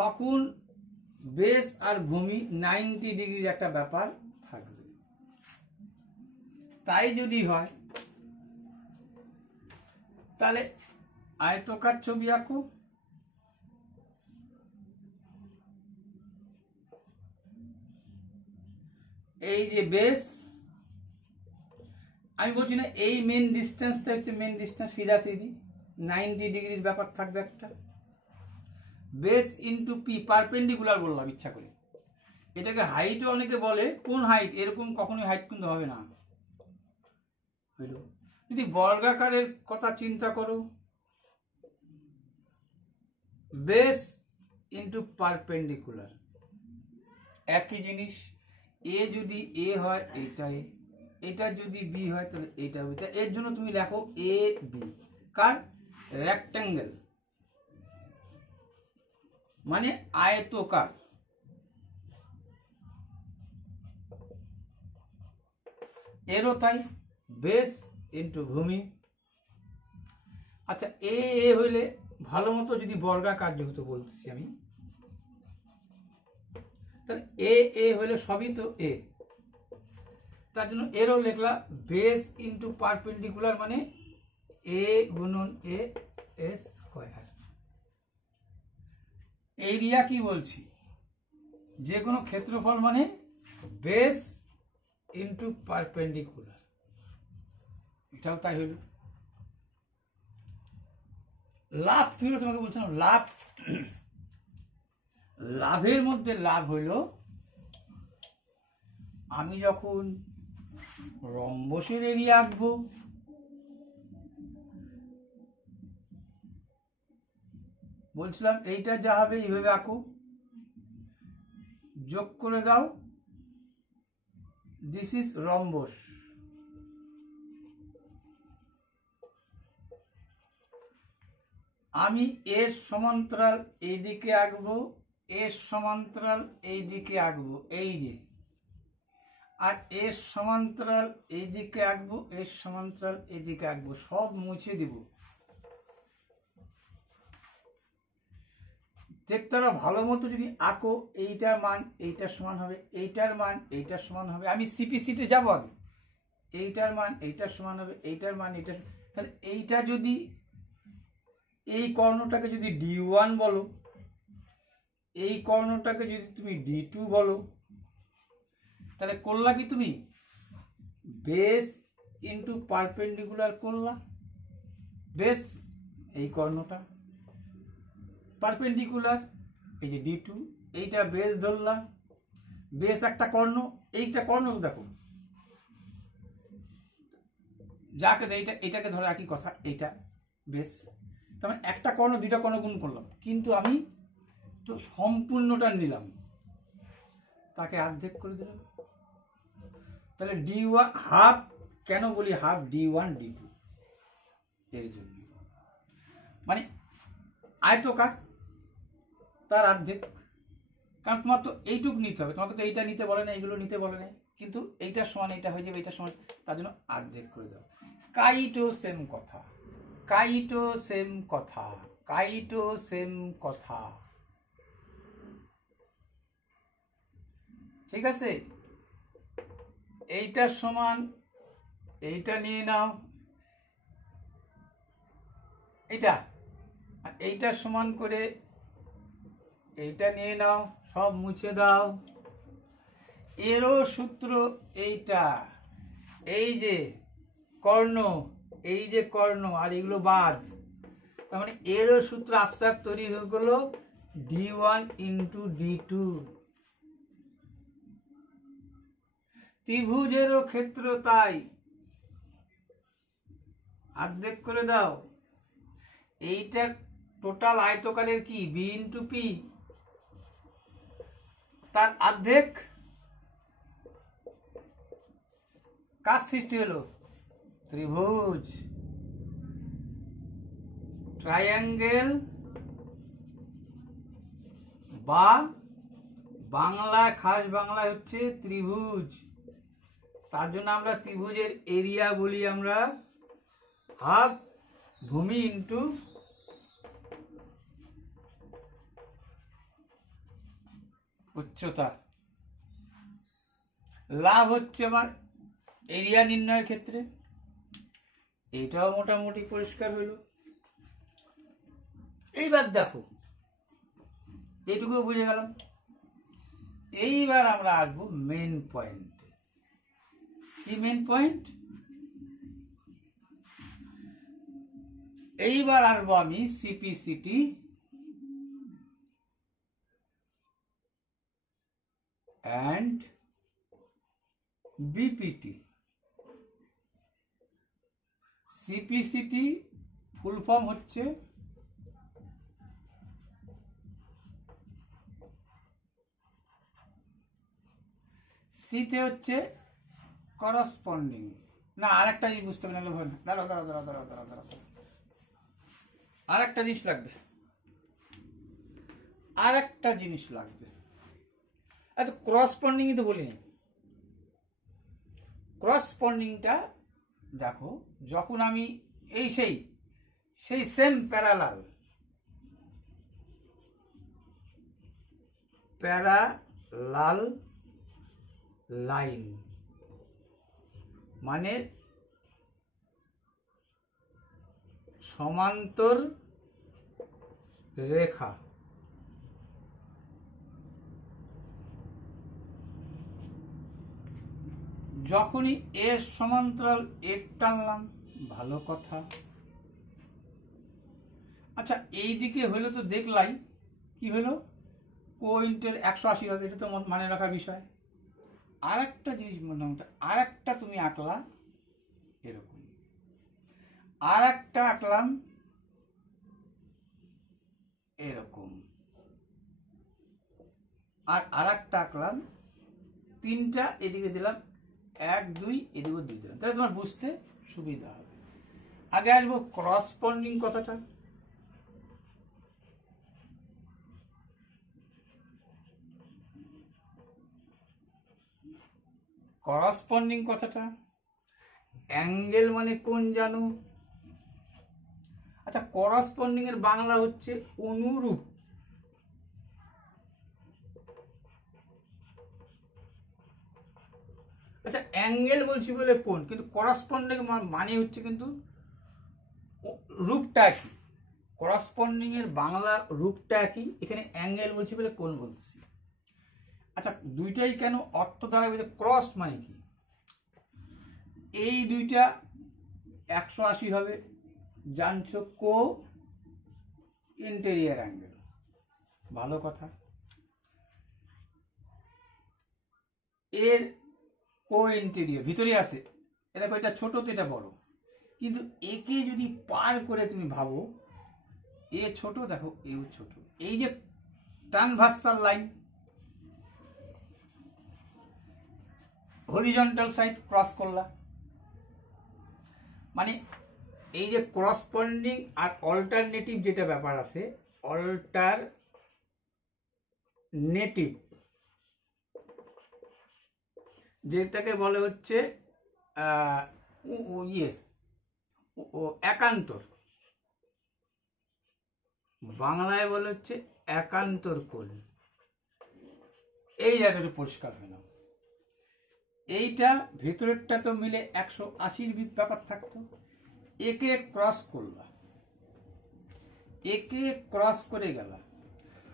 তখন বেস আর ভূমি 90 ডিগ্রির একটা ব্যাপার থাকবে। তাই যদি হয় তাহলে আয়তকার ছবি আঁকো, এই যে বেস, আমি বলছি না এই মেন ডিস্টেন্সটা হচ্ছে মেন ডিস্টেন্স, সিধাসিধি 90 ডিগ্রির ব্যাপার থাকবে একটা। বেস ইন্টু পি, পারপেন্ডিকুলার বললাম ইচ্ছা করে। এটাকে হাইটও অনেকে বলে, কোন হাইট? এরকম কখনোই হাইট কিন্তু হবে না। যদি বর্গাকারের কথা চিন্তা করো, বেস ইন্টু পারপেন্ডিকুলার একই জিনিস। এ যদি এ হয় এইটাই, এটা যদি বি হয় তাহলে এইটা হবে। এর জন্য তুমি লেখো এ বি, কার? রেক্ট্যাঙ্গেল মানে আয়তকার। এরও তাই, বেস ইন্টু ভূমি। আচ্ছা, এ এ হইলে ভালো মতো যদি বর্গাকার, যেহেতু বলতেছি আমি, তাহলে এ এ হইলে সবই তো এ, তার জন্য এরও লিখলা বেস ইন্টু পারপেন্ডিকুলার মানে এ গুণন এ স্কয়ার। এরিয়া কি বলছি? যে কোনো ক্ষেত্রফল মানে বেস ইন্টু পারপেন্ডিকুলার, এটাও তাই হইল। লাভ কি হলো তোমাকে বলছিলাম, লাভ, লাভের মধ্যে লাভ হইল আমি যখন রম্বসের এরিয়া আঁকবো, বলছিলাম এইটা যা হবে এইভাবে আঁকো, যোগ করে দাও, দিস ইজ রম্বস। আমি এর সমান্তরাল এই দিকে আঁকবো, এর সমান্তরাল এই দিকে আঁকবো, এই যে, আর এর সমান্তরাল এই দিকে আঁকবো, এর সমান্তরাল এই দিকে আঁকবো, সব মুছে দিব। দেখতে ভালো মতো যদি আঁকো, এইটার মান এইটার সমান হবে, এইটার মান এইটার সমান হবে। আমি সিপি সিটে যাবো আগে, এইটার মান এইটার সমান হবে, এইটার মান এইটার, তাহলে এইটা যদি, এই কর্ণটাকে যদি D1 বলো, এই কর্ণটাকে যদি তুমি D2 বলো, তাহলে করলা কি তুমি? বেস ইন্টু পারপেন্ডিকুলার করলা। বেস এই কর্ণটা, পারপেন্ডিকুলার এই যে D2, এইটা বেস ধরলাম, বেশ একটা কর্ণ, এইটা কর্ণ দেখো, যাকে এটাকে ধরে একই কথা, এইটা বেশ, তার মানে একটা কর্ণ দুইটা কর্ণ গুণ করলাম, কিন্তু আমি তো সম্পূর্ণটা নিলাম, তাকে অর্ধেক করে দিলাম। তাহলে D1 হাফ, কেন বলি হাফ? D1 D2 এর জন্য, মানে আয়তকার তার অর্ধেক, কারণ তোমার তো এইটুক নিতে হবে, তোমাকে তো এইটা নিতে বলে না, এইগুলো নিতে বলে না, কিন্তু এইটার সমান এইটা হয়ে যাবে, এইটার সমান, তার জন্য অর্ধেক করে দাও। কাইটো সেম কথা, কাইটো সেম কথা, কাইটো সেম কথা, ঠিক আছে? এইটার সমান এইটা নিয়ে নাও, এইটা, আর এইটার সমান করে এইটা নিয়ে নাও, সব মুছে দাও। এরও সূত্র এইটা, এই যে কর্ণ, এই যে কর্ণ, আর এগুলো বাদ, তার মানে এরও সূত্র আপসাপ তৈরি হয়ে গেল D1 ইন্টু D2। ত্রিভুজেরও ক্ষেত্র তাই, অর্ধেক করে দাও। এইটার টোটাল আয়তকারের কি B ইন্টু P, তার অর্ধেক কার সৃষ্টি হলো? ত্রিভুজ, ট্রায়াঙ্গেল, বা বাংলায়, খাস বাংলায় হচ্ছে ত্রিভুজ। তার জন্য আমরা ত্রিভুজের এরিয়া বলি আমরা হাফ ভূমি ইন্টু উচ্চতা। লাভ হচ্ছে আমার এরিয়া নির্ণয়ের ক্ষেত্রে। এইটাও মোটামুটি পরিষ্কার হইল। এইবার দেখো, এইটুকু বুঝে গেলাম। এইবার আমরা আসবো মেন পয়েন্ট। কি মেন পয়েন্ট? এইবার আসবো আমি সিপিসিটি and বিপিটি। সিপিসিটি ফুল ফর্ম হচ্ছে সিতে হচ্ছে করসপন্ডিং, না আরেকটা জিনিস বুঝতে হবে, না দাঁড়াও দাঁড়াও দাঁড়াও দাঁড়াও দাঁড়াও দাঁড়াও, আরেকটা জিনিস লাগবে, আরেকটা জিনিস লাগবে। এত করসপন্ডিং তো বলিনি। করসপন্ডিংটা দেখো, যখন আমি এই সেই সেম প্যারালাল লাইন, মানে সমান্তর রেখা, যখনই এর সমান্তরাল এর টানলাম, ভালো কথা। আচ্ছা, এই দিকে হইলো তো দেখলাই, কি হলো? কোইন্টের 180 হবে, এটা তো মানে রাখার বিষয়। আর একটা জিনিস মনে হতো, আর একটা তুমি আঁকলা এরকম, আর একটা আঁকলাম এরকম, আর একটা আঁকলাম, তিনটা এদিকে দিলাম, 1 2 এদিকে 2 দিলাম, তাহলে তোমার বুঝতে সুবিধা হবে। আগে আসবো করসপন্ডিং কথাটা। করসপন্ডিং কথাটা, অ্যাঙ্গেল মানে কোন জানো? আচ্ছা, করসপন্ডিং এর বাংলা হচ্ছে অনুরূপ। আচ্ছা, অ্যাঙ্গেল বলছি বলে কোন, কিন্তু করসপন্ডিং মানে হচ্ছে কিন্তু রূপটা কি, করসপন্ডিং এর বাংলা রূপটা কি, এখানে অ্যাঙ্গেল বলছি বলে কোন বলতেছি। আচ্ছা, দুইটাই কেন অর্থ দ্বারা বলছে? ক্রস মানে কি? এই দুইটা 180 হবে, জানছো, কো ইন্টেরিয়র অ্যাঙ্গেল, ভালো কথা। এর কো ইন্টেরিয়র ভিতরে আছে, এ দেখো এটা ছোট তো এটা বড়, কিন্তু একে যদি পার করে তুমি ভাবো, এ ছোট দেখো এও ছোট, এই যে transversal line horizontal side cross করলা, মানে এই যে করসপন্ডিং আর অল্টারনেটিভ যেটা ব্যাপার আছে, অল্টারনেটিভ যেটাকে বলে হচ্ছে একান্তর, বাংলায় বলে হচ্ছে একান্তর কোণ। এই জায়গাটা একটু পরিষ্কার হয়ে নাও, এইটা ভেতরেরটা তো মিলে 180 ব্যাপার থাকতো, একে ক্রস করলা, একে ক্রস করে গেল,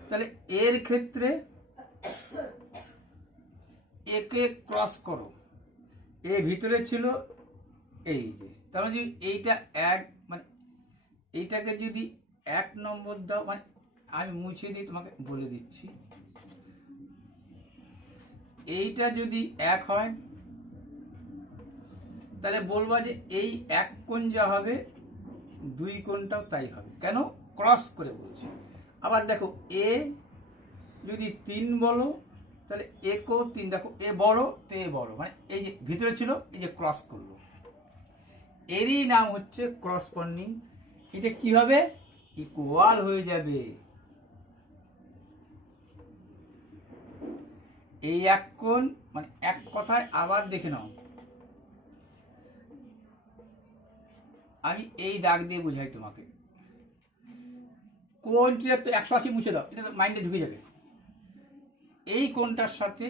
তাহলে এর ক্ষেত্রে একে ক্রস করো, এ ভিতরে ছিল এই যে, তার মানে যদি এইটা এক, মানে এইটাকে যদি 1 নম্বর দাও, মানে আমি মুছে দিই তোমাকে বলে দিচ্ছি, এইটা যদি 1 হয় তাহলে বলবা যে এই 1 কোণ যা হবে 2 কোণটাও তাই হবে, কেন? ক্রস করে বলছি। আবার দেখো এ যদি 3 বলো তাহলে একও 3, দেখো এ বড় তো এ বড়, মানে এই যে ভিতরে ছিল এই যে ক্রস করলো, এরই নাম হচ্ছে করসপন্ডিং। এটা কি হবে? ইকুয়াল হয়ে যাবে। এই 1 কোণ, মানে এক কথায় আবার দেখে নাও, আমি এই দাগ দিয়ে বুঝাই তোমাকে, কোণটা তো 180 মুছে দাও, এটা তো মাইন্ডে ঢুকে যাবে। এই কোণটার সাথে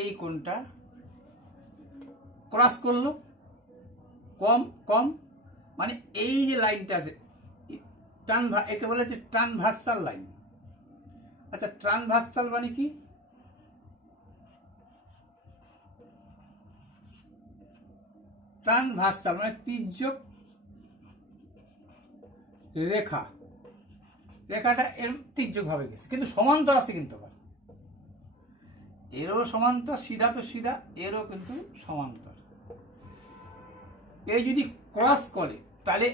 এই কোণটা ক্রস করলো, কম কম, মানে এই যে লাইনটা আছে একে বলে হচ্ছে ট্রান্সভার্সাল লাইন। আচ্ছা ট্রান্সভার্সাল মানে কি? ট্রান্সভার্সাল মানে তির্যক রেখা, রেখাটা এর তির্যক ভাবে গেছে, কিন্তু সমান্তর আছে, কিন্তু এরও সমান্তর, সিধা তো সিধা, এরও কিন্তু সমান্তর। এই যদি ক্রস করে তাহলে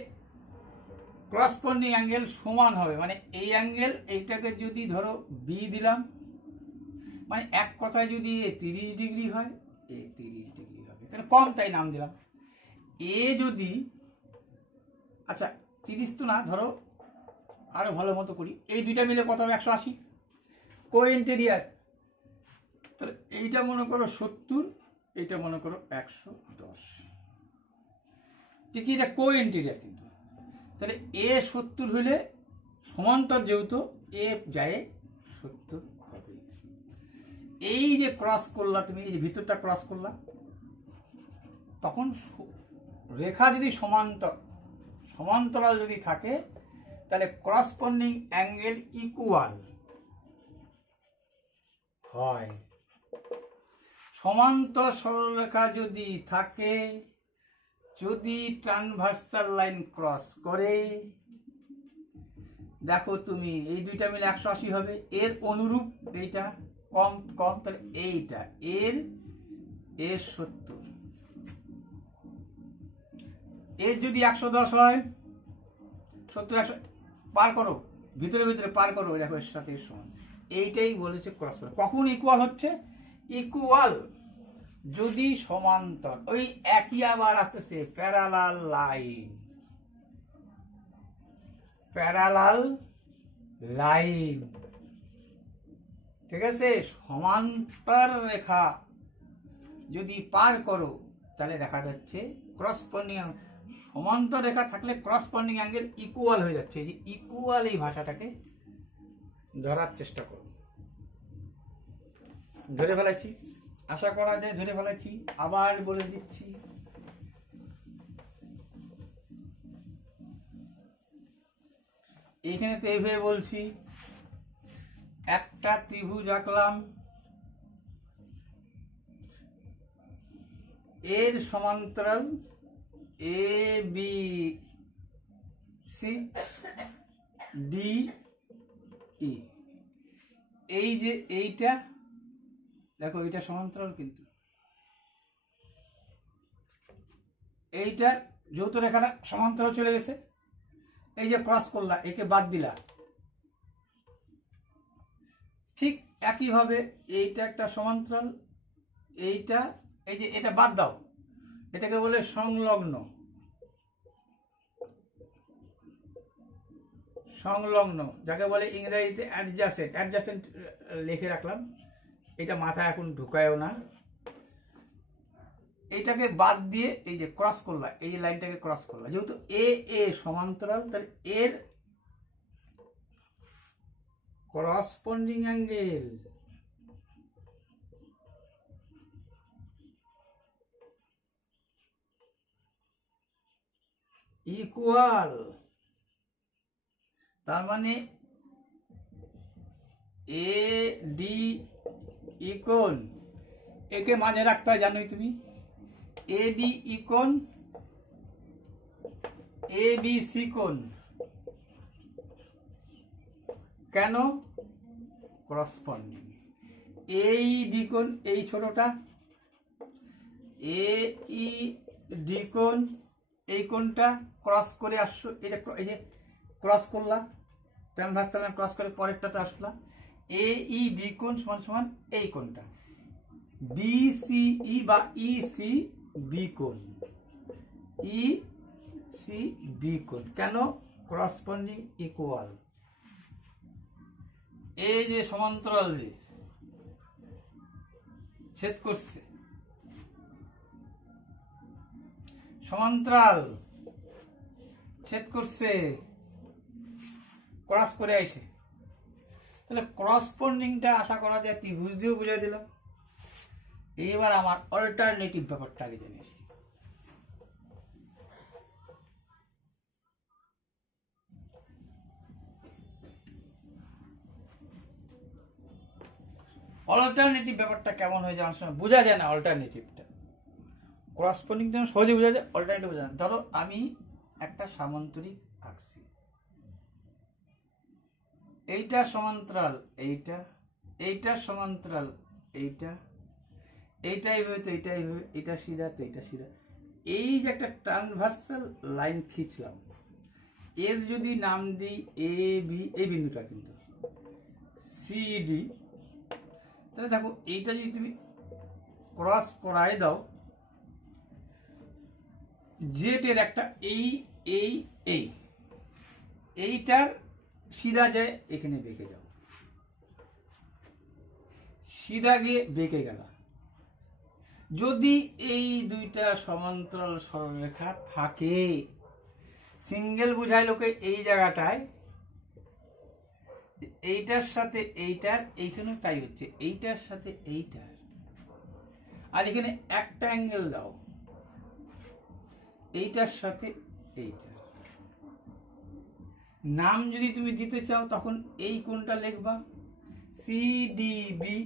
করসপন্ডিং অ্যাঙ্গেল সমান হবে, মানে এই অ্যাঙ্গেল, এইটাকে যদি ধরো বি দিলাম, মানে এক কথায় যদি 30 ডিগ্রি হয়, এ 30 ডিগ্রি হবে, কেন কম তাই নাম দিলাম। এ যদি, আচ্ছা 30 তো না, ধরো আরো ভালো মতো করি, এই দুইটা মিলে কত হবে? 180। কো ইন্টেরিয়র, তো এইটা মনে করো 70, এইটা মনে করো 110, ঠিকই, এটা কো ইন্টেরিয়র। কিন্তু তাহলে এ 70 হইলে সমান্তর যেহেতু এ যায় 70 হবে। এই যে ক্রস করলা তুমি, এই যে ভিতরটা ক্রস করলা, তখন রেখা যদি সমান্তরাল যদি থাকে তাহলে করসপন্ডিং অ্যাঙ্গেল ইকুয়াল হয়। সমান্তর সরলরেখা যদি থাকে, যদি ট্রান্সভার্সাল লাইন ক্রস করে, দেখো তুমি এই দুইটা মিলে 180 হবে, এর অনুরূপ এইটা কম কম, তাহলে এইটা এর 70, এর যদি 110 হয়, 70 100 পার করো, ভিতরে ভিতরে পার করো, দেখো এর সাথে সমান। এইটাই বলেছে ক্রস। কখন ইকুয়াল হচ্ছে? ইকুয়াল যদি সমান্তর, ওই একই আবার আসতেছে প্যারালাল লাইন, প্যারালাল লাইন, ঠিক আছে? সমান্তর রেখা যদি পার করো তাহলে দেখা যাচ্ছে করসপন্ডিং, সমান্তর রেখা থাকলে করসপন্ডিং অ্যাঙ্গেল ইকুয়াল হয়ে যাচ্ছে। এই যে ইকুয়াল, এই ভাষাটাকে ধরার চেষ্টা করো। ধরে ফেলেছি, আশা করা যায় ধরে ফেলেছি। আবার বলে দিচ্ছি, এইখানে তো এইভাবে বলছি, একটা ত্রিভুজ আঁকলাম, এর সমান্তরাল এ বি সি ডি ই, এই যে এইটা দেখো, এইটা সমান্তরাল, কিন্তু এইটার যৌথ রেখাটা সমান্তরাল চলে গেছে, এই যে ক্রস করলা একে বাদ দিলা, ঠিক একইভাবে এইটা একটা সমান্তরাল, এইটা এই যে এটা বাদ দাও, এটাকে বলে সংলগ্ন, সংলগ্ন যাকে বলে ইংরেজিতে অ্যাডজাসেন্ট। অ্যাডজাসেন্ট লিখে রাখলাম, এটা মাথায় এখন ঢুকায়ও না। এইটাকে বাদ দিয়ে এই যে ক্রস করলা, এই যে লাইনটাকে ক্রস করলা, যেহেতু এ এ সমান্তরাল, তাহলে এর করসপন্ডিং অ্যাঙ্গেল ইকুয়াল, তার মানে এ ডি ইকোন, একে মাঝে রাখতে হয় জানোই তুমি, এ ডি ইকোন এ বি সি কোণ। কেন? করসপন্ডিং। এই ডি কোণ, এই ছোটটা এ ই ডি কোণ, এই কোণটা ক্রস করে আসছো, এটা এই যে ক্রস করলা, ট্রানভার্স লাইন ক্রস করে পরেরটাতে আসলা, এ ই ডি কোণ সমান সমান এই কোণটা, বি সি ই বা ই সি বি কোণ, ই সি বি কোণ। কেন? Corresponding equal. এই যে সমান্তরাল যে ছেদ করছে, সমান্তরাল ছেদ করছে, ক্রস করে আইছে, তাহলে করসপন্ডিংটা আশা করা যায় ত্রিভুজ দিয়েও বুঝাই দিলাম। এবার আমার অল্টারনেটিভ ব্যাপারটা আগে জেনে আসি। অল্টারনেটিভ ব্যাপারটা কেমন হয়ে যায়, আমার সময় বোঝা যায় না। অল্টারনেটিভটা করসপন্ডিংটা সহজে বোঝা যায়, অল্টারনেটিভ বোঝা যায়। ধরো আমি একটা সামান্তরিক আঁকছি, এইটা সমান্তরাল এইটা, এইটা সমান্তরাল এইটা, এইটাই হবে তো এইটাই হবে, এটা সিধা তো এটা সিধা। এই যে একটা ট্রানভার্সাল লাইন খিঁচলাম, এর যদি নাম দিই এ বি, এই বিন্দুটা কিন্তু সি ডি, তাহলে দেখো এইটা যদি তুমি ক্রস করায় দাও, জেটের একটা এই এই এই এইটার সিধা যায় এখানে বেঁকে যাও, সিধা গিয়ে বেঁকে গেল। যদি এই দুইটা সমান্তরাল সরলরেখা থাকে, সিঙ্গেল বুঝায় লোকে এই জায়গাটায়, এইটার সাথে এইটার, এইখানে তাই হচ্ছে এইটার সাথে এইটার, আর এখানে একটা অ্যাঙ্গেল দাও এইটার সাথে এইটার। নাম যদি তুমি দিতে চাও তখন এই কোণটা লিখবা সিডিবি,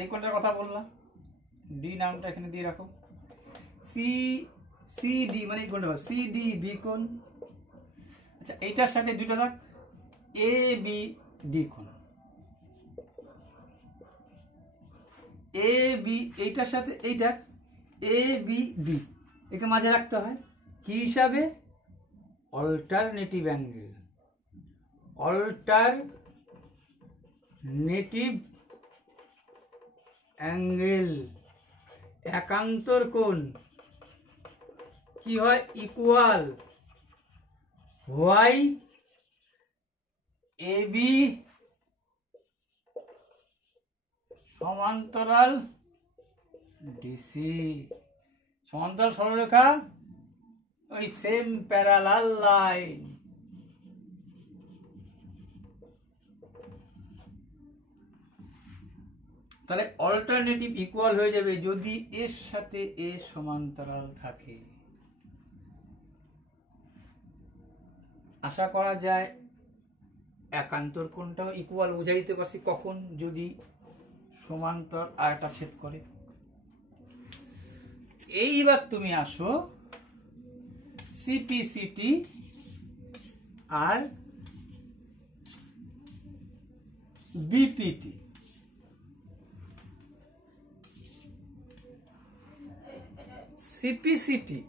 এই কোণটার কথা বললাম, ডি নামটা এখানে দিয়ে রাখো, সিডি মানে এই কোণটা সিডিবি কোণ। আচ্ছা, এইটার সাথে দুটো রাখ এ বি ডি কোণ, এ বি, এইটার সাথে এইটা এ বি ডি, একে মাঝে রাখতে হয় কি হিসাবে? অল্টারনেটিভ অ্যাঙ্গেল, অল্টারনেটিভ অ্যাঙ্গেল, একান্তর কোণ কি হয়? ইকুয়াল। হোয়াই? এ বি সমান্তরাল ডিসি, সমান্তরাল সরলরেখা ওই সেম প্যারালাল লাইন। তাহলে অল্টারনেটিভ ইকুয়াল হয়ে যাবে যদি এর সাথে এ সমান্তরাল থাকে। আশা করা যায় একান্তর কোণটাও ইকুয়াল বুঝাই দিতে পারছি কখন? যদি সমান্তর আয়টা ছেদ করে। এইবার তুমি আসো সিপিসিটি আর বিপিটি। সিপিসিটি,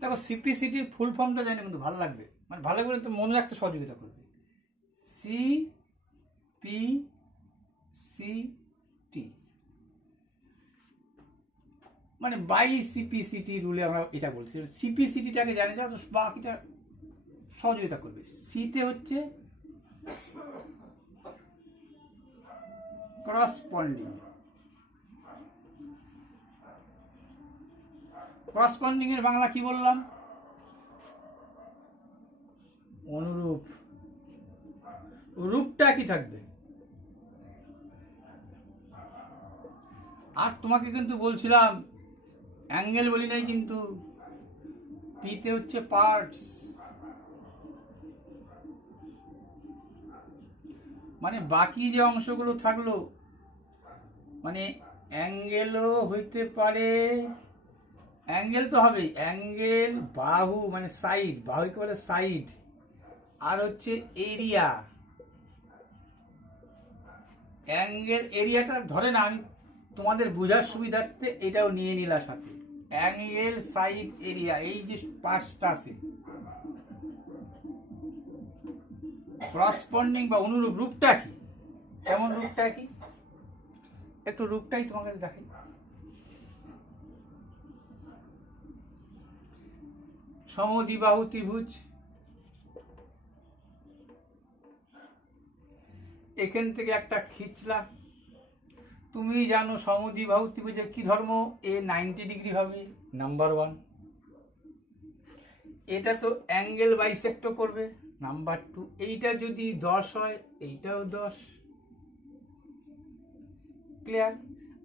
দেখো সিপিসিটির ফুল ফর্মটা জানি কিন্তু ভালো লাগবে, মানে ভালো লাগবে তো মনে রাখতে সহযোগিতা করবে। সিপিসিটি মানে বাই সিপিসিটি রুলে আমরা এটা বলছি। সিপিসিটিটাকে জানি যাও তো বাকিটা সহযোগিতা করবে। সিতে হচ্ছে করসপন্ডিং, করসপন্ডিং এর বাংলা কি বললাম? অনুরূপ। রূপটা কি থাকবে? আর তোমাকে কিন্তু বলছিলাম অ্যাঙ্গেল বলি নাই কিন্তু, পিতে হচ্ছে পার্টস, মানে বাকি যে অংশগুলো থাকলো, মানে অ্যাঙ্গেলও হইতে পারে, অ্যাঙ্গেল তো হবেই, অ্যাঙ্গেল, বাহু মানে সাইড, বাহুকে বলে সাইড, আর হচ্ছে এরিয়া। অ্যাঙ্গেল এরিয়াটা ধরে না, আমি তোমাদের বোঝার সুবিধার্থে এটাও নিয়ে নিলাম সাথে। অ্যাঙ্গেল, সাইড, এরিয়া, এই যে পার্টসটা আছে, করসপন্ডিং বা অনুরূপ রূপটা কি? কেমন রূপটা কি? একটু রূপটাই তোমাকে দেখাই। সমদ্বিবাহু ত্রিভুজ, এখান থেকে একটা খিচলাম। তুমি জানো সমদ্বিবাহু ত্রিভুজের কি ধর্ম? এ 90 ডিগ্রি হবে, নাম্বার 1। এটা তো অ্যাঙ্গেল বাইসেক্ট করবে, নাম্বার 2। এইটা যদি 10 হয়, এইটাও 10। ক্লিয়ার?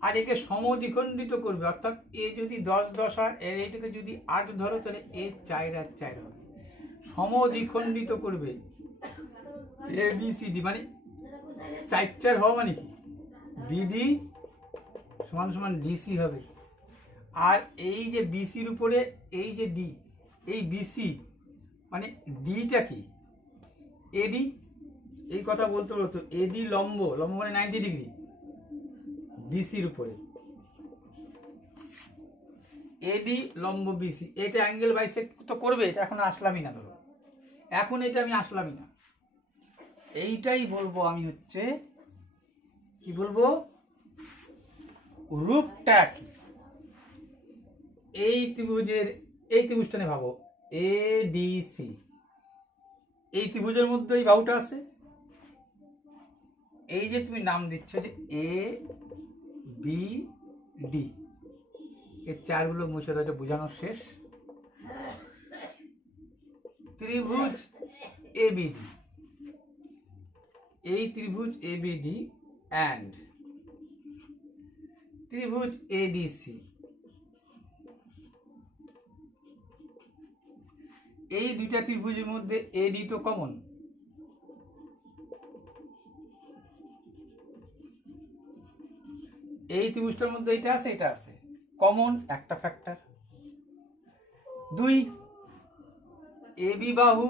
আর একে সমদ্বিখণ্ডিত করবে, অর্থাৎ এ যদি 10 10 হয়, এর এইটাকে যদি 8 ধরো, তাহলে এ 4 আর 4 হবে। সমদ্বিখণ্ডিত করবে এ বি সি ডি, মানে 4 4 হওয়া মানে কি? বিডি সমান সমান ডিসি হবে। আর এই যে বিসির উপরে এই যে ডি, এই বিসি মানে ডিটা কি? এডি। এই কথা বলতে বলতো এডি লম্ব, লম্ব মানে 90 ডিগ্রি বিসির উপরে, এডি লম্ব বিসি। এটা অ্যাঙ্গেল বাইসেক্ট তো করবে, এটা এখন আসলামই না, ধরো এখন এটা আমি আসলামই না। এইটাই বলবো আমি হচ্ছে কি বলবো, রূপটা কি? এই ত্রিভুজের, এই ত্রিভুজটা নিয়ে ভাবো, এ ডি সি, এই ত্রিভুজের মধ্যে এই বাহুটা আছে। এই যে তুমি নাম দিচ্ছ যে এ বি ডি, এর চারগুলো মুছে দাও, বোঝানোর শেষ। ত্রিভুজ এবিডি, এই ত্রিভুজ এবিডি অ্যান্ড ত্রিভুজ এডিসি, এই দুইটা ত্রিভুজের মধ্যে এডি তো কমন, এই ত্রিভুজটার মধ্যে এটা আছে, এটা আছে, কমন একটা ফ্যাক্টর। 2 এবি বাহু,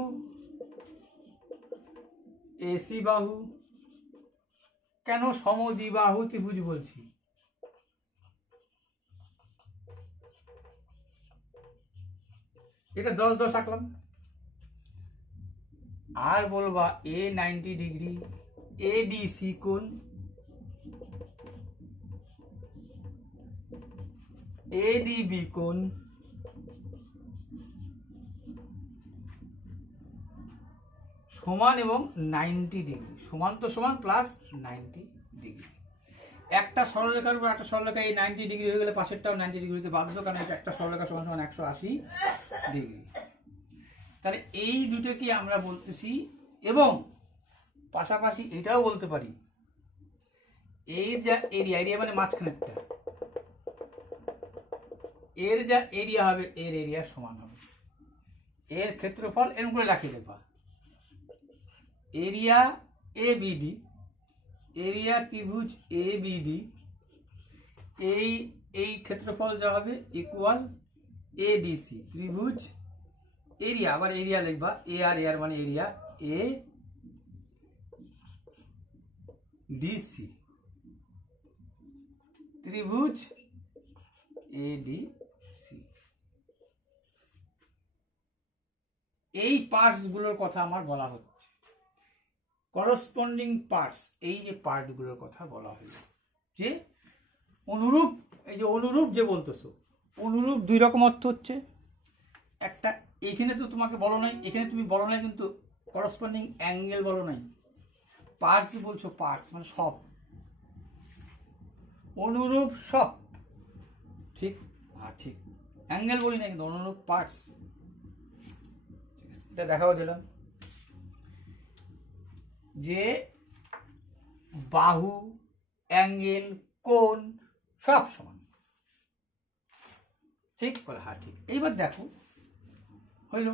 এসি বাহু। কেন সমদ্বিবাহু ত্রিভুজ বলছি? এটা 10 10 আঁকলাম। আর বলবা এ 90 ডিগ্রি, এডিসি কোণ, এডিবি কোণ, সমান এবং 90 ডিগ্রি, সমান তো সমান প্লাস 90 ডিগ্রি। একটা সরলরেখার উপর একটা সরলরেখা এই 90 ডিগ্রি হয়ে গেলে পাশেরটাও 90 ডিগ্রি হতে বাধ্য, কারণ এটা একটা সরলরেখা সমান সমান 180 ডিগ্রি। তাহলে এই দুটোকে আমরা বলতেছি, এবং পাশাপাশি এটাও বলতে পারি এর যা এরিয়া, এরিয়া মানে মাঝখানেরটা, এর যা এরিয়া হবে এর এরিয়া সমান হবে, এর ক্ষেত্রফল এরকম করে রাখিয়ে দেবা। এরিয়া এ বিডি, এরিয়া ত্রিভুজ এ বিডি, এই ক্ষেত্রফল যা হবে ইকুয়াল এডিসি ত্রিভুজ এরিয়া, আবার এরিয়া লিখবা, এ আর এর মানে এরিয়া, এ ডিসি ত্রিভুজ এডি এই পার্টসগুলোর কথা আমার বলা হচ্ছে, করসপন্ডিং পার্টস, এই যে পার্টগুলোর কথা বলা হলো, যে অনুরূপ, এই যে অনুরূপ যে বলতেছো, অনুরূপ দুই রকম অর্থ হচ্ছে। একটা এইখানে তো তোমাকে বলো নাই, এখানে তুমি বলো নাই কিন্তু করসপন্ডিং অ্যাঙ্গেল বলো নাই, পার্টস বলছো, পার্টস মানে সব, অনুরূপ সব, ঠিক? আর ঠিক অ্যাঙ্গেল বলি না কিন্তু অনুরূপ পার্টস, এটা দেখাও দিলাম যে বাহু, অ্যাঙ্গেল, কোণ সব সমান, ঠিক বলে? হ্যাঁ ঠিক। এইবার দেখো হইল।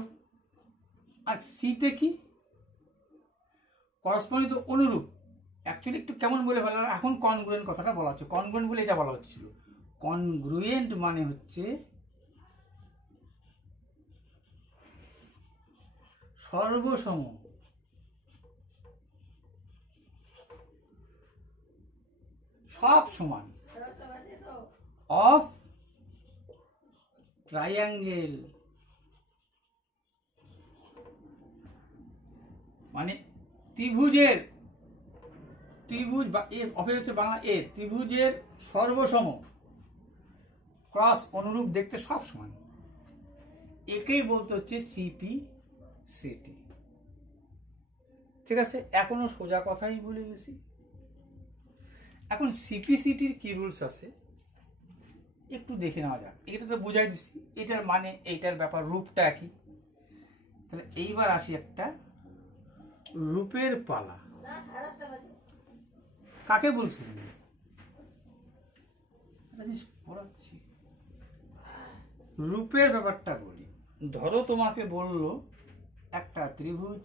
আর সিতে কি করসপন্ডিং তো অনুরূপ, অ্যাকচুয়ালি একটু কেমন বলে ভালো, এখন কনগ্রুয়েন্ট কথাটা বলা হচ্ছে, কনগ্রুয়েন্ট বলে এটা বলা হচ্ছিল। কনগ্রুয়েন্ট মানে হচ্ছে সর্বসম, সব সমান, অফ ট্রাইঅ্যাঙ্গেল, মানে ত্রিভুজের, ত্রিভুজ বা এ অফের হচ্ছে বাংলা এ, ত্রিভুজের সর্বসম, ক্রস অনুরূপ দেখতে সব সমান, একেই বলতে হচ্ছে সিপি সিটি। ঠিক আছে, এখনো সোজা কথাই বলে গেছি। এখন সিপিসিটির কি রুলস আছে একটু দেখে নেওয়া যাক। এটা তো বুঝাই দিচ্ছি, এটার মানে এইটার ব্যাপার, রূপটা একই। তাহলে এইবার আসি একটা রূপের পালা। কাকে বলছি পড়াচ্ছি, রূপের ব্যাপারটা বলি। ধরো তোমাকে বললো একটা ত্রিভুজ,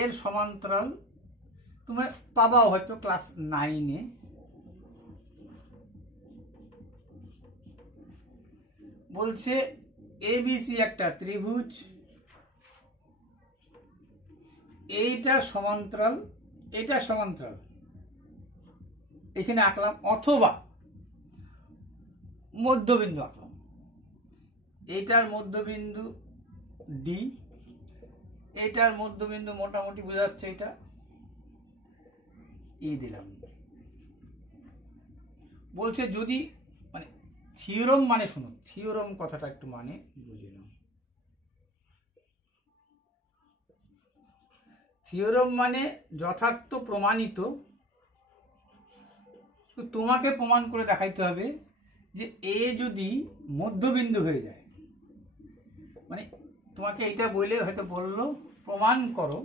এর সমান্তরাল, তুমি পাবাও হয়তো ক্লাস 9-এ, বলছে এবিসি একটা ত্রিভুজ, এইটা সমান্তরাল, এটা সমান্তরাল, এখানে আঁকলাম, অথবা মধ্যবিন্দু আঁকলাম, এইটার মধ্যবিন্দু ডি, এটার মধ্যবিন্দু মোটামুটি বোঝা যাচ্ছে এটা ই দিলাম। বলছে যদি, মানে থিওরম মানে শুনো, থিওরম কথাটা একটু মানে বুঝে নাও। থিওরম মানে যথার্থ প্রমাণিত, তোমাকে প্রমাণ করে দেখাইতে হবে যে এ যদি মধ্যবিন্দু হয়ে যায়, মানে তোমাকে এইটা বলে হয়তো বললো প্রমাণ করো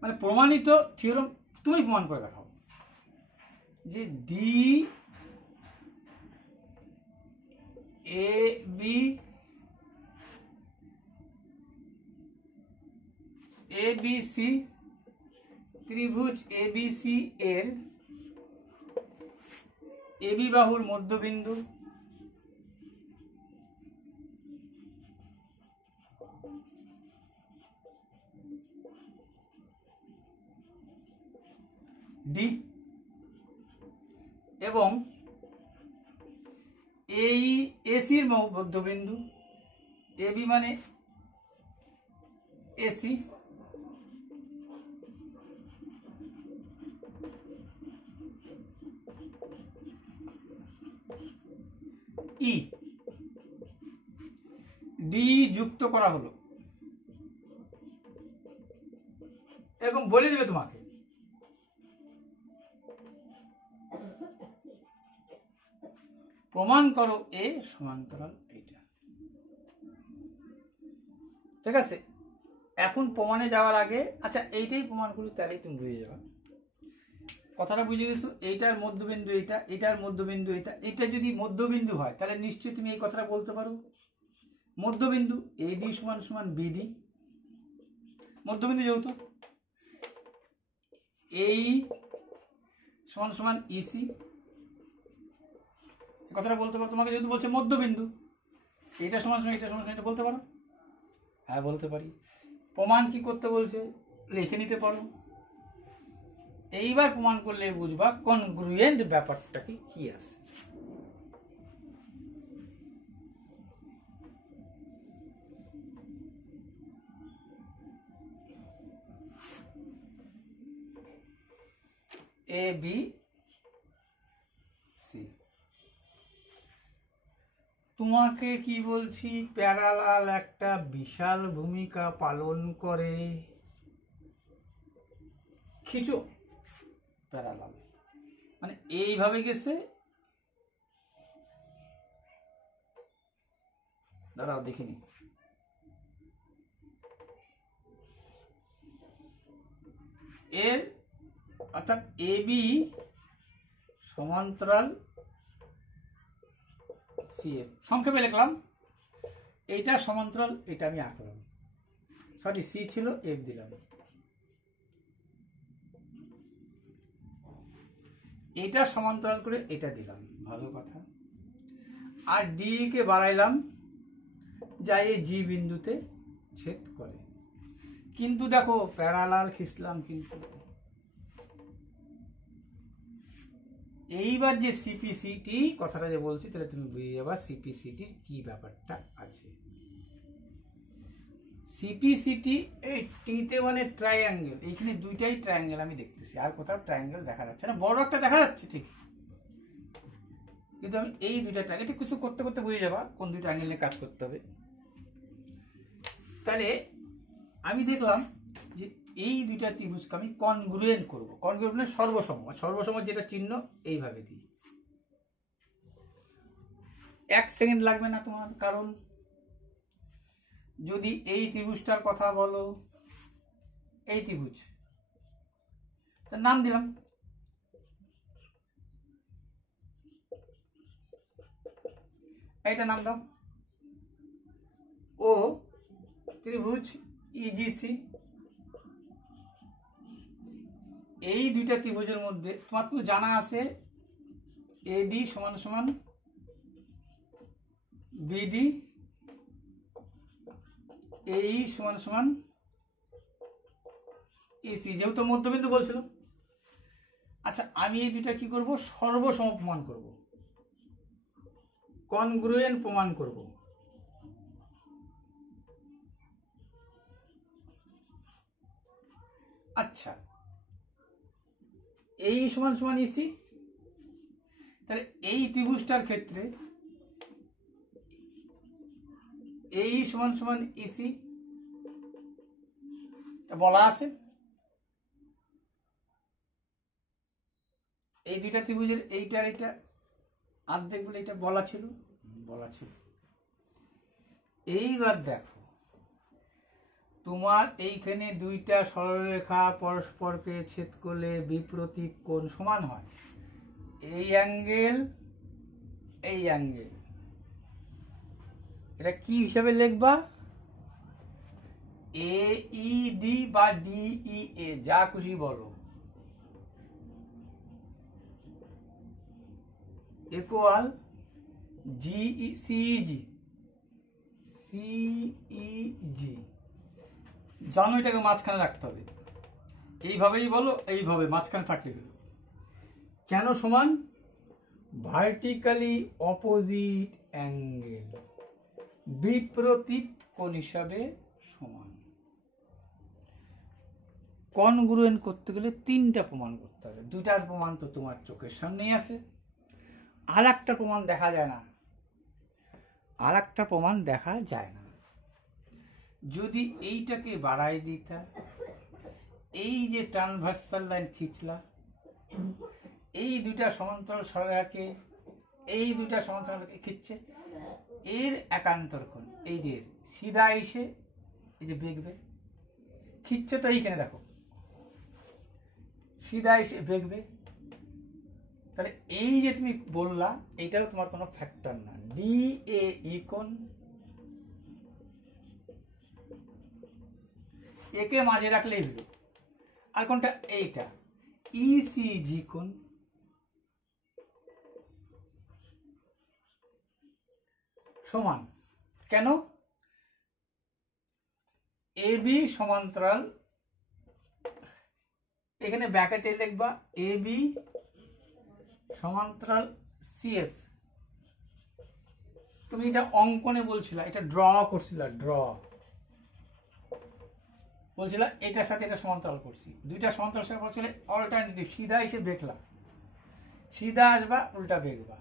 মানে প্রমাণিত থিওরম তুমি প্রমাণ করে দেখাও যে ডি এ বি এবিসি, ত্রিভুজ এবিসি এর এবি বাহুর মধ্যবিন্দু ডি, এবং এই এসির মধ্যবিন্দু, এবি মানে এসি, ই, ডি যুক্ত করা হলো, এরকম বলে দিবে তোমাকে। প্রমাণ করো এ সমান্তরাল এইটা। ঠিক আছে, এখন প্রমাণে যাওয়ার আগে, আচ্ছা এইটাই প্রমাণ করি, তাহলেই তুমি বুঝে যাবে কথাটা। বুঝে গেছো? এইটার মধ্যবিন্দু এইটা, এটার মধ্যবিন্দু এইটা, এটা যদি মধ্যবিন্দু হয় তাহলে নিশ্চয়ই তুমি এই কথাটা বলতে পারো, মধ্যবিন্দু এডি সমান সমান বিডি, মধ্যবিন্দু যেহেতু, এই সমান সমান ইসি, কথাটা বলতে পারো। তোমাকে যেহেতু বলছে মধ্যবিন্দু, এটা সমান সমান এটা সমান সমান, এটা বলতে পারো? হ্যাঁ বলতে পারি। প্রমাণ কি করতে বলছে লিখে নিতে পারো, এইবার প্রমাণ করলে বুঝবা কনগ্রুয়েন্ট ব্যাপারটা কি আছে। এ বি সি, তোমাকে কি বলছি, প্যারালাল একটা বিশাল ভূমিকা পালন করে। খিচো প্যারালাল মানে এইভাবে গেছে, দাঁড়াও দেখিনি, এর অর্থাৎ এ বি সমান্তরাল সি এফ, সংক্ষেপে লিখলাম এইটা সমান্তরাল, এটা আমি আঁকলাম, সরি সি ছিল এফ দিলাম, এটা সমান্তরাল করে এটা দিলাম, ভালো কথা। আর ডি কে বাড়াইলাম যাই জি বিন্দুতে ছেদ করে। কিন্তু দেখো প্যারালাল খিচলাম, কিন্তু এইবার যে সিপিসিটি কথাটা যে বলছি, তাহলে তুমি বুঝে যাবা সিপিসিটির কি ব্যাপারটা আছে। সিপিসিটি এই টিতে মানে ট্রায়াঙ্গেল, এইখানে দুইটাই ট্রায়াঙ্গেল আমি দেখতেছি, আর কোথাও ট্রায়াঙ্গেল দেখা যাচ্ছে না, বড় একটা দেখা যাচ্ছে ঠিক, কিন্তু আমি এই দুইটা ট্রায়াঙ্গেল, এটা কিছু করতে করতে বুঝে যাবা কোন দুইটা অ্যাঙ্গেল নিয়ে কাজ করতে হবে। তাহলে আমি দেখলাম যে এই দুইটা ত্রিভুজকে আমি কনগ্রুয়েন্ট করব। কনগ্রুয়েন্ট মানে সর্বসম, সর্বসম যেটা চিহ্ন এইভাবে দিই, 1 সেকেন্ড লাগবে না তোমার, কারণ যদি এই ত্রিভুজটার কথা বলো, এই ত্রিভুজ, তার নাম দিলাম, এইটা নাম দাও ও ত্রিভুজ ইজিসি। এই দুইটা ত্রিভুজের মধ্যে তোমার তো জানা আছে এডি সমান সমান বিডি, এই সমান সমান ইসি, যেহেতু মধ্যবিন্দু বলছিল। আচ্ছা আমি এই দুইটা কি করব, সর্বসম প্রমাণ করব, কনগ্রুয়েন্ট প্রমাণ করব। আচ্ছা এই সমান সমান ইসি, তাহলে এই ত্রিভুজটার ক্ষেত্রে এই সমান সমান ইসি বলা আছে, এই দুইটা ত্রিভুজের এইটা আর এইটা অর্ধেক বলে এটা বলা ছিল। এইবার দেখো তোমার এইখানে দুইটা সরলরেখা পরস্পরকে ছেদ করলে বিপরীত কোণ সমান হয়, এই অ্যাঙ্গেল এই অ্যাঙ্গেল, এটা কি হিসাবে লিখবা, এ ই ডি বা ডিই এ, যা খুশি বলো, ইকুয়াল জিই সিইজি, সিইজি, জানো এটাকে মাঝখানে রাখতে হবে, এইভাবেই বলো, এইভাবে মাঝখানে থাকলে গেল কেন সমান, ভার্টিক্যালি অপোজিট অ্যাঙ্গেল, বিপরীত কোণ হিসাবে সমান। কনগ্রুয়েন্ট করতে গেলে তিনটা প্রমাণ করতে হবে, দুটার প্রমাণ তো তোমার চোখের সামনেই আছে, আর একটা প্রমাণ দেখা যায় না, আর একটা প্রমাণ দেখা যায় না। যদি এইটাকে বাড়াই দিতা, এই যে ট্রান্সভার্সাল লাইন খিচলা, এই দুইটা সমান্তরাল সরলরেখাকে, এই দুইটা সমান্তরালকে খিচছে, এর একান্তর কোণ, এই যে সিধা এসে এই যে বেগবে খিচছে, তো এইখানে দেখো সিধা এসে বেগবে, তাহলে এই যে তুমি বললা এইটাও তোমার কোনো ফ্যাক্টর না, ডি এ ই কোণ, একে মাঝে রাখলেই হলো, আর কোনটা এইটা ইসিজি কোণ, সমান কেন, এ বি সমান্তরাল এখানে ব্র্যাকেটে লিখবা এ বি সমান্তরাল সিএফ। তুমি এটা অঙ্কনে বলছিলা, এটা ড্র করছিলা, ড্র বলছিলা এটার সাথে এটা সমান্তরাল করছি, দুইটা সমান্তরাল সাথে বলছিলে অল্টারনেটিভ, সিধা এসে বেঁকলা, সিধা আসবা উল্টা বেঁকবা,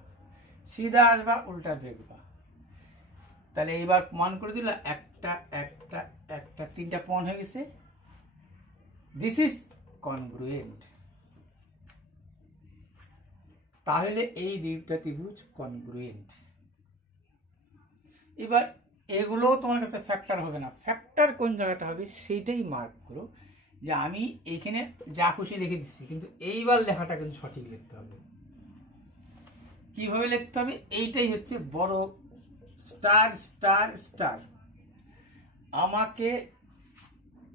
সিধা আসবা উল্টা বেঁকবা। তাহলে এইবার প্রমাণ করে দিলা একটা একটা একটা তিনটা প্রমাণ হয়ে গেছে। This is congruent. তাহলে এই দুইটা ত্রিভুজ কনগ্রুয়েন্ট। এবার এগুলো তোমার কাছে ফ্যাক্টর হবে না, ফ্যাক্টর কোন জায়গাটা হবে সেইটাই মার্ক করো, যে আমি এইখানে যা খুশি লিখে দিচ্ছি, কিন্তু এইবার লেখাটা কিন্তু সঠিক লিখতে হবে। কিভাবে লিখতে হবে? এইটাই হচ্ছে বড় স্টার স্টার স্টার। আমাকে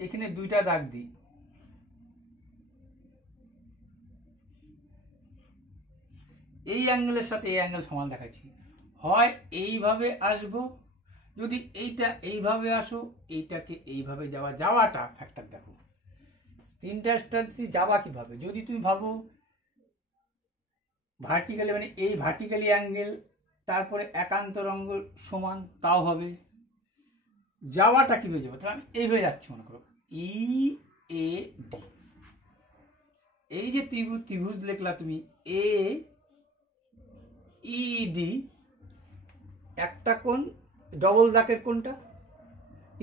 এখানে দুইটা দাগ দিই, এই অ্যাঙ্গেলের সাথে এই অ্যাঙ্গেল সমান দেখাচ্ছি, হয় এইভাবে আসবো, যদি এইটা এইভাবে আসো, এইটাকে এইভাবে যাওয়া, যাওয়াটা ফ্যাক্টর দেখো, তিনটা স্ট্যান্সি যাওয়া কিভাবে। যদি তুমি ভাবো ভার্টিক্যালি, মানে এই ভার্টিক্যালি অ্যাঙ্গেল তারপরে একান্তর অঙ্গল সমান, তাও হবে। যাওয়াটা কিভাবে যাবো? তাহলে আমি এইভাবে যাচ্ছি, মনে করো ই এ ডি, এই যে ত্রিভুজ, ত্রিভুজ লিখলা তুমি এ ই ডি, একটা কোণ ডবল দাগের কোণটা,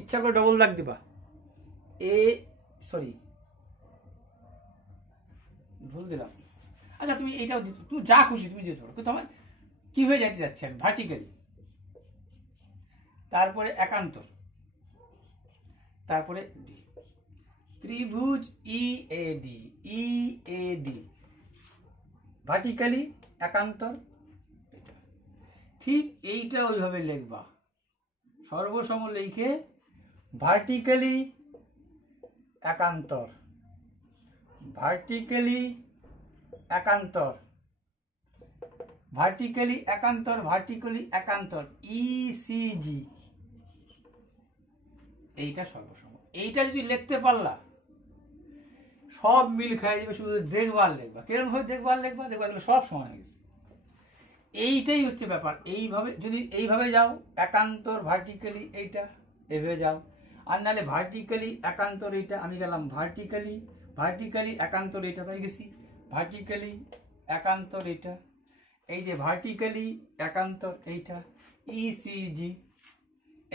ইচ্ছা করে ডবল দাগ দিবা, এ সরি ভুল দিলাম। আচ্ছা তুমি এইটাও তুমি যা খুশি তুমি দিতে পারো, কিন্তু আমার কি হয়ে যাচ্ছে যাচ্ছে আমি ভার্টিক্যালি, তারপরে একান্তর, তারপরে ডি, ত্রিভুজ E A D, E A D vertically একান্তর। ঠিক এইটা ওইভাবে লিখবা, সর্বসম লিখে ভার্টিক্যালি একান্তর, ভার্টিক্যালি একান্তর, ভার্টিক্যালি একান্তর, ভার্টিক্যালি একান্তর, ইসিজি, এইটা সর্বসম। এইটা যদি লিখতে পারলা সব মিল খাই যাবে, শুধু দেখবার লিখবা। কিরকম ভাবে দেখবার লিখবা? দেখবা সব সমান হয়ে গেছে। এইটাই হচ্ছে ব্যাপার। এইভাবে যদি এইভাবে যাও একান্তর ভার্টিক্যালি, এইটা এভাবে যাও, আর নাহলে ভার্টিক্যালি একান্তর, এইটা আমি গেলাম ভার্টিক্যালি, ভার্টিক্যালি একান্তর, এইটা পেয়ে গেছি ভার্টিক্যালি একান্তর, এইটা এই যে ভার্টিক্যালি একান্তর, এইটা ইসিজি।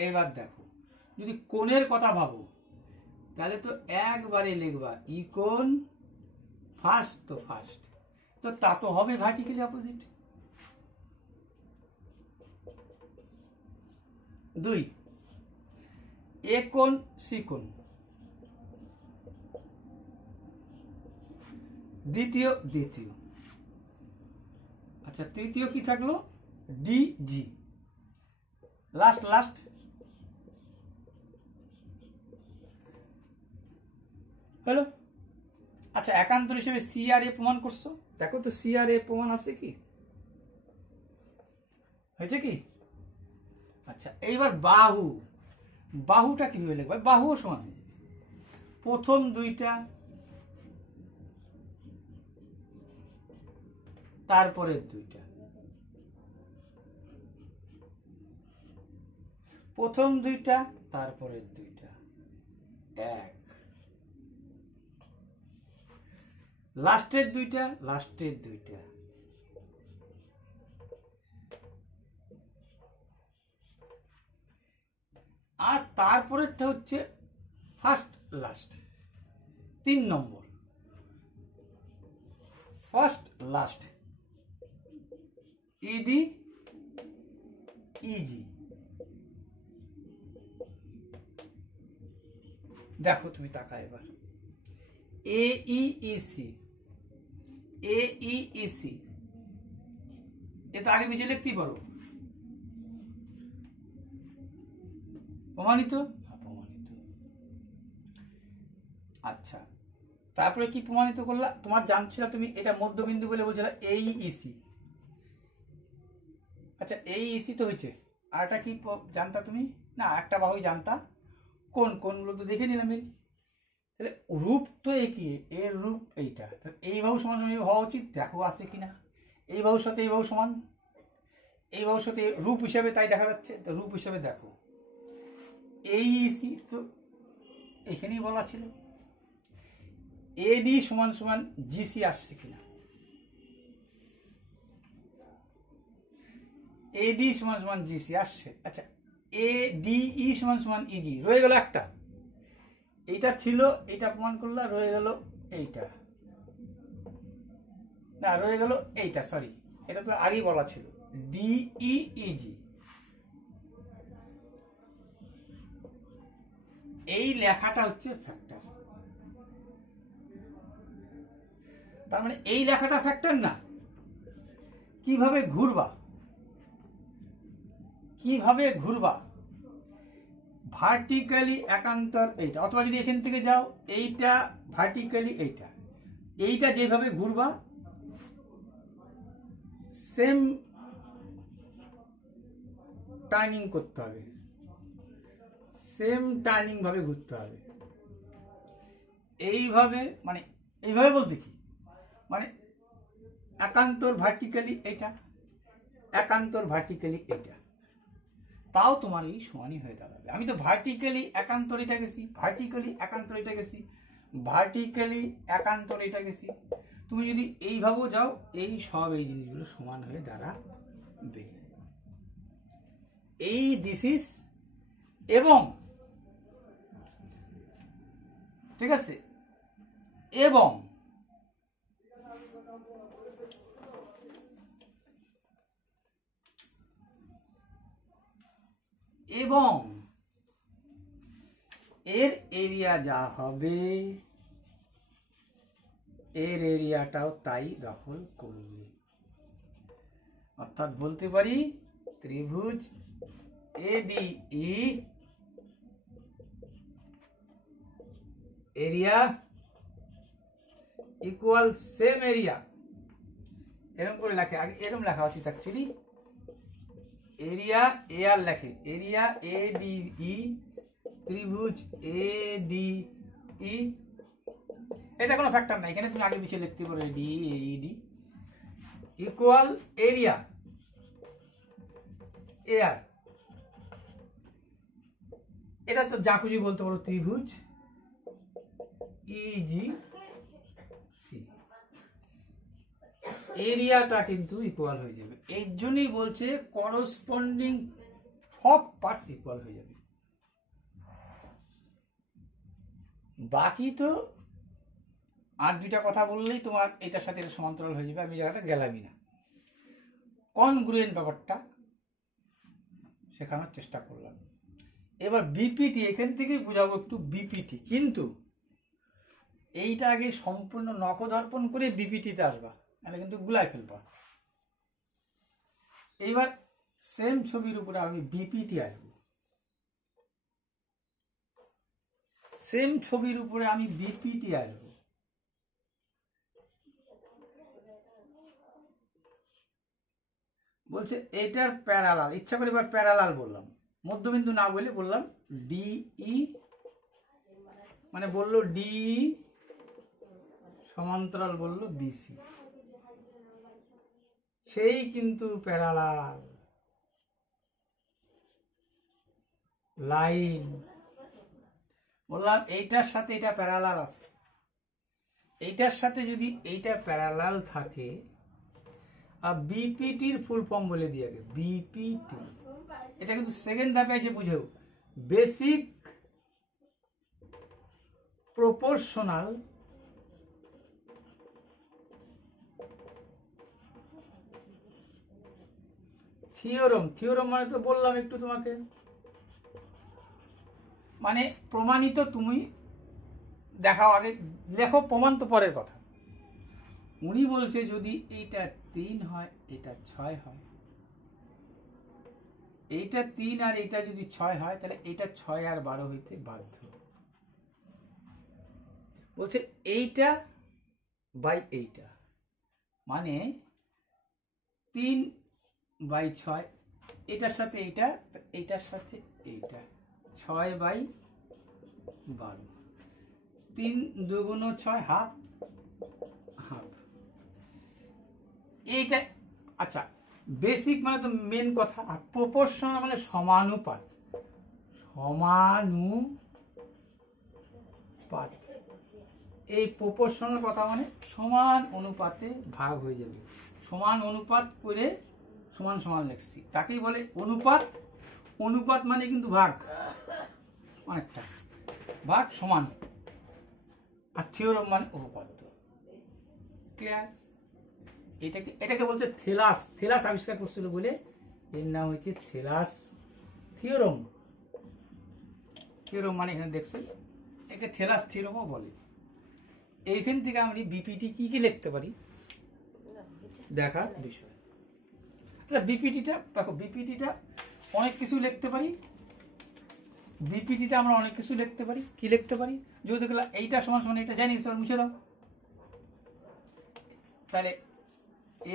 এইবার দেখো যদি কোণের কথা ভাবো তাহলে তো একবারে লিখবা ই কোণ ফার্স্ট, তো ফার্স্ট তো তা তো হবে ভার্টিক্যালি অপোজিট। দুই, এ কোণ সি কোণ, দ্বিতীয় দ্বিতীয়, আচ্ছা তৃতীয় কি থাকলো? ডি জি, লাস্ট লাস্ট হলো। আচ্ছা একান্তর হিসেবে সি আর এ প্রমাণ করছো, দেখো তো সি আর এ প্রমাণ আছে কি, হয়েছে কি? আচ্ছা এইবার বাহু, বাহুটা কিভাবে লিখবে? বাহুও সমান হয়ে যাবে, প্রথম দুইটা তারপরের দুইটা, প্রথম দুইটা তারপরের দুইটা, এক, লাস্টের দুইটা লাস্টের দুইটা, আর তারপরেরটা হচ্ছে ফার্স্ট লাস্ট, 3 নম্বর ফার্স্ট লাস্ট, ইডি ইজি। দেখো তুমি তাকা এবার, এ ইসি, এ ইসি, এটা আগে পিছিয়ে লিখতেই পারো, প্রমাণিত, প্রমাণিত। আচ্ছা তারপরে কি প্রমাণিত করলা? তোমার জানছিল তুমি এটা মধ্যবিন্দু বলে বলছিলে এই ইসি, আচ্ছা এই ইসি তো হয়েছে, আর এটা কি জানতা তুমি? না একটা বাহুই জানতা, কোন কোনগুলো তো দেখে নিলাম। তাহলে রূপ তো একই, এর রূপ এইটা, তাহলে এই বাহু সমান সমান হওয়া উচিত। দেখো আছে কিনা, এই বাহুর সাথে এই বাহু সমান, এই বাহুর সাথে রূপ হিসাবে তাই দেখা যাচ্ছে। তো রূপ হিসাবে দেখো এই তো এখানেই বলা ছিল এডি সমান সমান জিসি আসছে কিনা, এডি সমান সমান জিসি আসছে। আচ্ছা এডিই সমান সমান ইজি, রয়ে গেল একটা, এইটা ছিল, এইটা প্রমাণ করলা, রয়ে গেল এইটা, না রয়ে গেল এইটা, সরি এটা তো আগেই বলা ছিল ডিই ইজি। এই লেখাটা হচ্ছে ফ্যাক্টর, তার মানে এই লেখাটা ফ্যাক্টর না। কিভাবে ঘুরবা, কিভাবে ঘুরবা, ভার্টিক্যালি একান্তর এইটা, অথবা যদি এখান থেকে যাও এইটা ভার্টিক্যালি এইটা, এইটা যেভাবে ঘুরবা সেম টার্নিং করতে হবে, সেম টার্নিং ভাবে ঘুরতে হবে। এইভাবে মানে এইভাবে বলতে কি, মানে একান্তর ভার্টিক্যালি এইটা, একান্তর ভার্টিক্যালি এইটা, তাও তোমার এই সমানই হয়ে দাঁড়াবে। আমি তো ভার্টিক্যালি একান্তর এটা গেছি, ভার্টিক্যালি একান্তর এটা গেছি, ভার্টিক্যালি একান্তর এটা গেছি, তুমি যদি এইভাবেও যাও এই সব এই জিনিসগুলো সমান হয়ে দাঁড়াবে। এই দিস ইজ, এবং ঠিক আছে, এবং এবং এর এরিয়া যা হবে এর এরিয়াটাও তাই দখল করবে। অর্থাৎ বলতে পারি ত্রিভুজ ADE area equal same area, এরকম করে লেখে, আগে এরকম লেখা উচিত অ্যাকচুয়ালি, এরিয়া এ আর লেখে, এরিয়া এডিই ত্রিভুজ এডিই, এটা কোনো ফ্যাক্টর নাই, এখানে তুমি আগে পিছিয়ে লিখতে পারো এডি এইডি ইকুয়াল এরিয়া এ আর, এটা তো যা খুশি বলতে পারো ত্রিভুজ ইজি সি, এরিয়াটা কিন্তু ইকুয়াল হয়ে যাবে। এই জন্যই বলছে করসপন্ডিং সব পার্টস ইকুয়াল হয়ে যাবে। বাকি তো আর দুইটা কথা বললেই তোমার এটার সাথে এটা সমান্তরাল হয়ে যাবে, আমি জায়গাটা গেলামই না। কনগ্রুয়েন্ট ব্যাপারটা শেখানোর চেষ্টা করলাম। এবার বিপিটি এখান থেকেই বুঝাবো একটু বিপিটি, কিন্তু এইটা আগে সম্পূর্ণ নখদর্পণ করে বিপিটিতে আসবা, তাহলে কিন্তু গুলাই ফেলবা। এইবার সেম ছবির উপরে আমি বিপিটি আসবো, সেম ছবির উপরে আমি বিপিটি আসবো। বলছে এটার প্যারালাল, ইচ্ছা করে এবার প্যারালাল বললাম, মধ্যবিন্দু না বলে বললাম ডিই, মানে বললো ডিই সমান্তরাল বললো বিসি, সেই কিন্তু প্যারালাল লাইন, বললাম এইটার সাথে এটা প্যারালাল আছে, এইটার সাথে যদি এইটা প্যারালাল থাকে, আর বিপিটির ফুল ফর্ম বলে দিয়ে আগে বিপিটি, এটা কিন্তু সেকেন্ড ধাপে এসে বুঝেও, বেসিক প্রপোর্শনাল থিওরম, থিওরম মানে তো বললাম একটু তোমাকে, মানে প্রমাণিত, তুমি দেখাও আগে, দেখো প্রমাণ তো পরের কথা। উনি বলছে যদি এইটা 3 হয় এটা 6 হয়, এইটা 3 আর এটা যদি 6 হয়, তাহলে এটা 6 আর 12 হইতে বাধ্য। বলছে এইটা বাই এইটা, মানে 3/6, এটার সাথে এইটা, এইটার সাথে এইটা, 6/12, 3 2 6 হাফ হাফ। এইটা আচ্ছা বেসিক মানে তো মেন কথা। আর প্রপোর্শনাল মানে সমানুপাত, সমানুপাত। এই প্রপোর্শনাল কথা মানে সমান অনুপাতে ভাগ হয়ে যাবে, সমান অনুপাত করে সমান সমান লিখছি, তাকেই বলে অনুপাত। অনুপাত মানে কিন্তু ভাগ, অনেকটা ভাগ সমান। আর থিওরাম মানে উপপাদ্য। ক্লিয়ার? এটাকে বলছে থেলাস। থেলাস আবিষ্কার করছিল বলে এর নাম হচ্ছে থেলাস থিওরাম। থিওরাম মানে এখানে দেখছেন, একে থেলাস থিওরামও বলে। এইখান থেকে আমি বিপিটি কি কি লিখতে পারি দেখার বিষয়। তাহলে বিপিটিটা দেখো, বিপিটিটা অনেক কিছু লিখতে পারি। বিপিটিটা আমরা অনেক কিছু লিখতে পারি। কি লিখতে পারি? যদি দেখলাম এইটা সমান সমান এটা জানি, স্যার মুছে দাও। তাহলে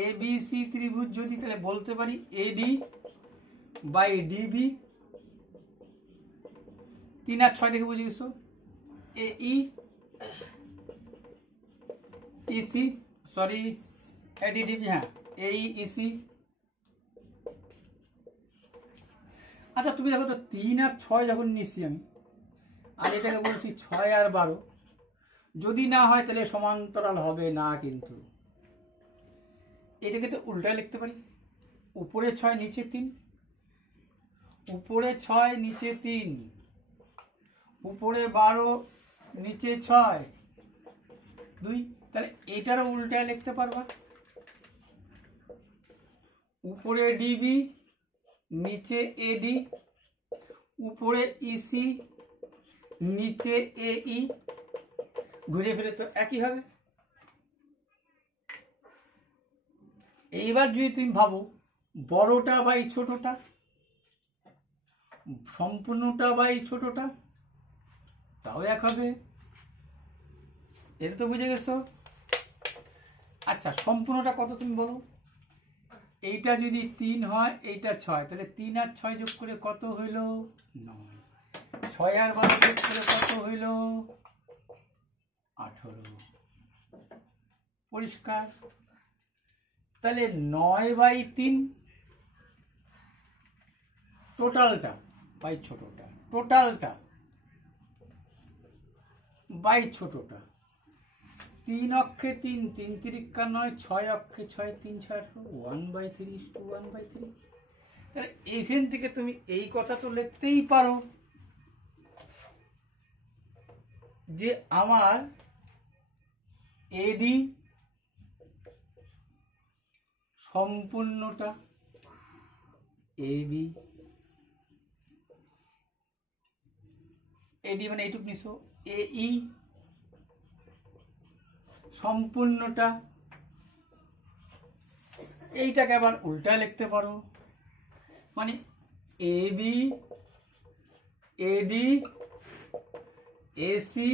এ বি সি ত্রিভুজ যদি, তাহলে বলতে পারি এডি বাই ডিবি। 3 আর 6 দেখে বুঝে গেছো। এই ইসি, সরি এডি ডিবি, হ্যাঁ এই ইসি। আচ্ছা তুমি দেখো তো 3 আর 6 যখন নিচ্ছি আমি, আর এটাকে বলছি 6 আর 12, যদি না হয় তাহলে সমান্তরাল হবে না। কিন্তু এটাকে তো উল্টায় লিখতে পারি, উপরে 6 নিচে 3, উপরে 6 নিচে 3, উপরে 12 নিচে 6 2। তাহলে এটারও উল্টায় লিখতে পারবা, উপরে ডিবি নিচে এডি, উপরে ইসি নিচে এই, ঘুরে ফিরে তো একই হবে। এইবার যদি তুমি ভাবো বড়টা বাই ছোটটা, সম্পূর্ণটা বাই ছোটটা, তাও এক হবে। এটা তো বুঝে গেছো। আচ্ছা সম্পূর্ণটা কত তুমি বলো? এইটা যদি 3 হয়, এইটা 6, তাহলে 3 আর 6 যোগ করে কত হইল? 9। 6 আর 12 যোগ করে কত হইল? 18। পরিষ্কার? তাহলে 9/3 টোটালটা বাই ছোটটা, টোটালটা বাই ছোটটা। 3 অক্ষে 3, 3 তিরিকা 9, 6 অক্ষে 6, 3 6 1/3 1/3। তাহলে এখান থেকে তুমি এই কথা তো লিখতেই পারো যে আমার এডি সম্পূর্ণটা, এবি এডি মানে এইটুক নিছো, এই সম্পূর্ণটা। এইটাকে আবার উল্টায় লিখতে পারো, মানে এবি এডি এসি,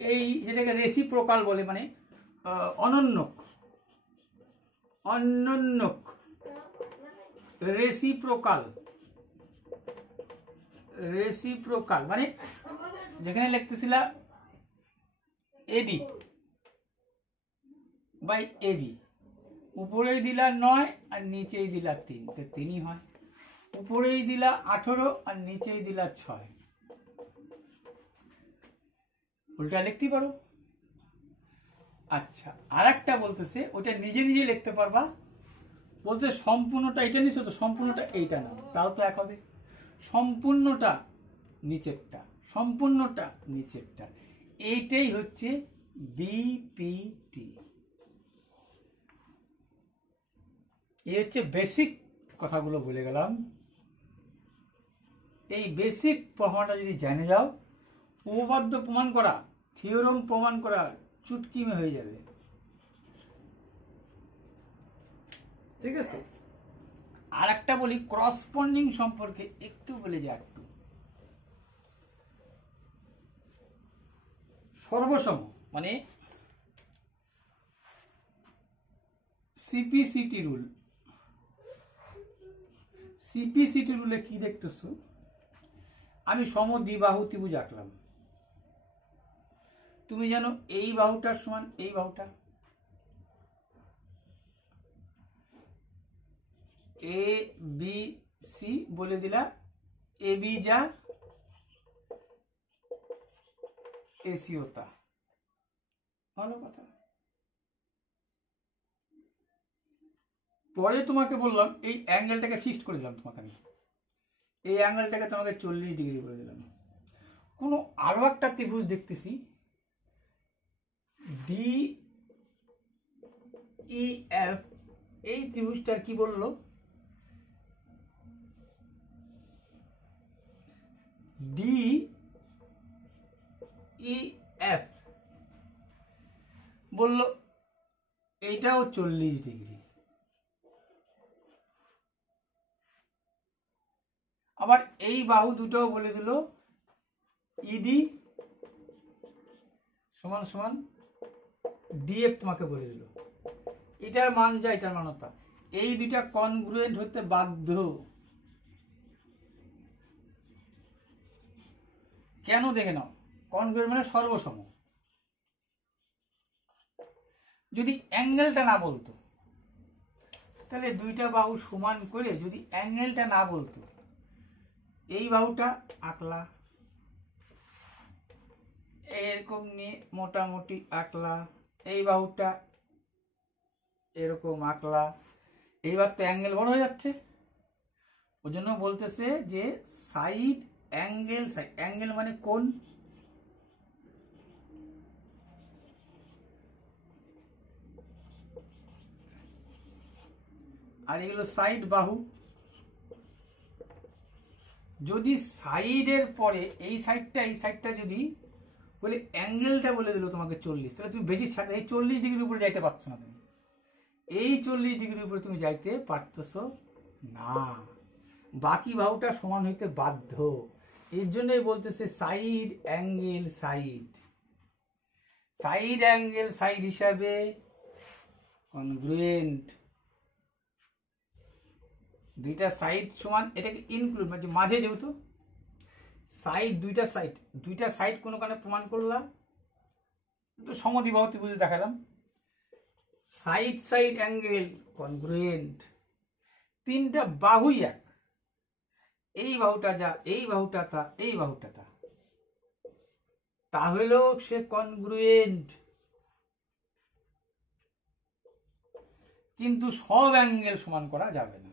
এই যেটাকে রেসিপ্রোকাল বলে, মানে অনন্যক, অনন্যক রেসিপ্রোকাল। রেসিপ্রোকাল মানে যেখানে লিখতেছিলা এডি বাই এবি, উপরেই দিলা 9 আর নিচেই দিলা 3, তো 3ই হয়। উপরেই দিলা 18 আর নিচেই দিলা 6, উল্টা লিখতে পারো। আচ্ছা আর একটা বলতেছে, ওটা নিজে নিজে লিখতে পারবা। বলছে সম্পূর্ণটা এটা নিছো, তো সম্পূর্ণটা এইটা না, তাও তো এক হবে। সম্পূর্ণটা নিচেরটা, সম্পূর্ণটা নিচেরটা, এইটাই হচ্ছে বিপিটি। এই হচ্ছে বেসিক কথাগুলো বলে গেলাম। এই বেসিক প্রমাণটা যদি জেনে যাও, উপপাদ্য প্রমাণ করা, থিওরাম প্রমাণ করা চুটকিমে হয়ে যাবে। ঠিক আছে? আর একটা বলি করসপন্ডিং সম্পর্কে একটু বলে যা, একটু সর্বসম মানে সিপিসিটি রুল। সিপিসিটি রুলে কি দেখতেছো? আমি সমদ্বিবাহু ত্রিভুজ আঁকলাম, তুমি জানো এই বাহুটার সমান এই বাহুটা, এ বি সি বলে দিলা, এ বি যা এসিও তা, ভালো কথা। পরে তোমাকে বললাম এই অ্যাঙ্গেলটাকে ফিক্সড করে দিলাম, তোমাকে আমি এই অ্যাঙ্গেলটাকে তোমাকে 40 ডিগ্রি করে দিলাম। কোনো আরো একটা ত্রিভুজ দেখতেছি ডি ই এফ, এই ত্রিভুজটার কি বললো, ডি ই এফ বললো এইটাও 40 ডিগ্রি। আবার এই বাহু দুটোও বলে দিল ইডি সমান সমান ডিএফ, তোমাকে বলে দিল এটার মান যা এটার মান তা। এই দুইটা কনগ্রুয়েন্ট হতে বাধ্য। কেন দেখে নাও, কনগ্রুয়েন্ট মানে সর্বসম। যদি অ্যাঙ্গেলটা না বলতো তাহলে দুইটা বাহু সমান করে যদি অ্যাঙ্গেলটা না বলতো, এই বাহুটা আঁকলা এরকম নিয়ে মোটামুটি আঁকলা, এই বাহুটা এরকম আঁকলা, এইবার তো অ্যাঙ্গেল বড় হয়ে যাচ্ছে। ওই জন্য বলতেছে যে সাইড অ্যাঙ্গেল, সাইড অ্যাঙ্গেল মানে কোণ, আর এগুলো সাইড বাহু। যদি সাইডের পরে এই সাইডটা যদি বলে অ্যাঙ্গেলটা বলে দিল তোমাকে 40, তাহলে তুমি বেশি এই 40 ডিগ্রির উপরে যাইতে পারছো না, তুমি এই 40 ডিগ্রির উপরে তুমি যাইতে পারতেছো না, বাকি বাহুটা সমান হইতে বাধ্য। এর জন্যই বলতেছে side angle side, side angle side হিসাবে কনগ্রুয়েন্ট। দুইটা সাইড সমান, এটাকে ইনক্লুড মানে মাঝে, যেহেতু সাইড দুইটা সাইড কোনো কারণে প্রমাণ করলাম, একটু সমদ্বিবাহু ত্রিভুজ দেখালাম, সাইড সাইড অ্যাঙ্গেল কনগ্রুয়েন্ট। তিনটা বাহুই এক, এই বাহুটা যা এই বাহুটা তা এই বাহুটা তা, তাহলেও সে কনগ্রুয়েন্ট। কিন্তু সব অ্যাঙ্গেল সমান করা যাবে না।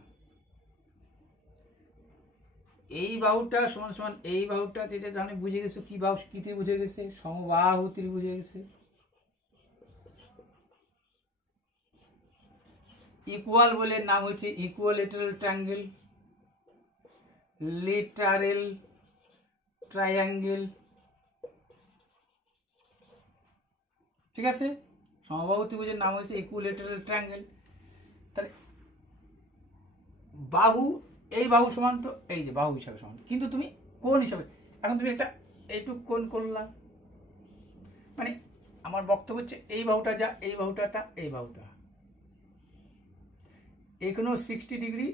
এই বাহুটা সমান সমান এই বাহুটা, এটা তাহলে বুঝে গেছো কি বাহু, কি ত্রিভুজে গেছে, সমবাহু ত্রিভুজে গেছে। ইকুয়াল বলে নাম হচ্ছে ইকুয়ালেটারাল ট্রায়াঙ্গেল, লেটারেল ট্রায়াঙ্গেল, ঠিক আছে। সমবাহু ত্রিভুজের নাম হচ্ছে ইকুয়ালেটারাল ট্রায়াঙ্গেল। তাহলে বাহু, এই বাহু সমান তো এই যে বাহু হিসাবে সমান, কিন্তু তুমি কোণ হিসাবে, এখন তুমি একটা এইটুক কোণ করলাম, মানে আমার বক্তব্য হচ্ছে এই বাহুটা যা এই বাহুটা তা এই বাহুটা, এখানেও 60 ডিগ্রি,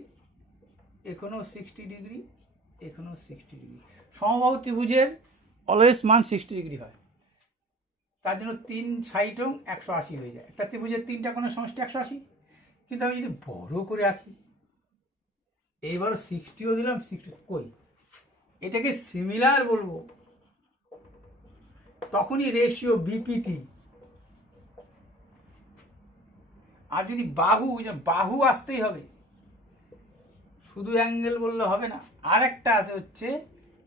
এখানেও 60 ডিগ্রি, এখানেও 60 ডিগ্রি। সমবাহু ত্রিভুজের অলওয়েজ মান 60 ডিগ্রি হয়, তার জন্য 3 সাইডও 180 হয়ে যায়। একটা ত্রিভুজের 3টা কোণের সমষ্টি 180। কিন্তু আমি যদি বড় করে আঁকি, এইবারও 60ও দিলাম, 60 কই, এটাকে সিমিলার বলবো, তখনই রেশিও বিপিটি। আর যদি বাহু আসতেই হবে, শুধু অ্যাঙ্গেল বললে হবে না। আর একটা আছে হচ্ছে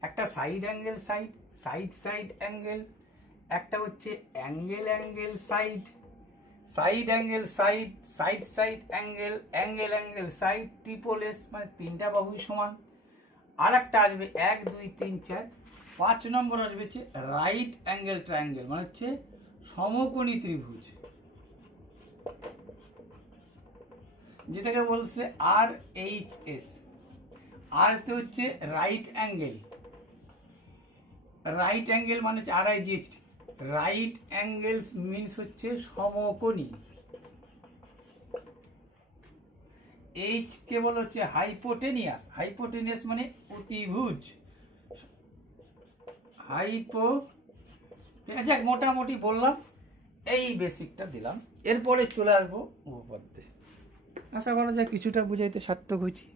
একটা side angle side, side side angle, একটা হচ্ছে angle angle side, side angle side, side side angle, angle angle side, triple S, মানে তিনটা বাহুই সমান। আর একটা আসবে 1 2 3 4, 5 নম্বর আসবে হচ্ছে রাইট অ্যাঙ্গেল ট্রায়াঙ্গেল, মানে হচ্ছে সমকোণী ত্রিভুজ, যেটাকে বলছে আর এইচ এস। আর তো হচ্ছে রাইট অ্যাঙ্গেল, রাইট অ্যাঙ্গেল মানে হচ্ছে R I G H, right angles means হচ্ছে সমকোণী। এইচ কেবল হচ্ছে হাইপোটেনিয়াস, হাইপোটেনিয়াস মানে অতিভুজ, ঠিক আছে, মোটামুটি বললাম, এই বেসিকটা দিলাম। এরপরে চলে আসবো উপপাদ্যে। আশা করা যায় কিছুটা বুঝাইতে সার্থক হয়েছি।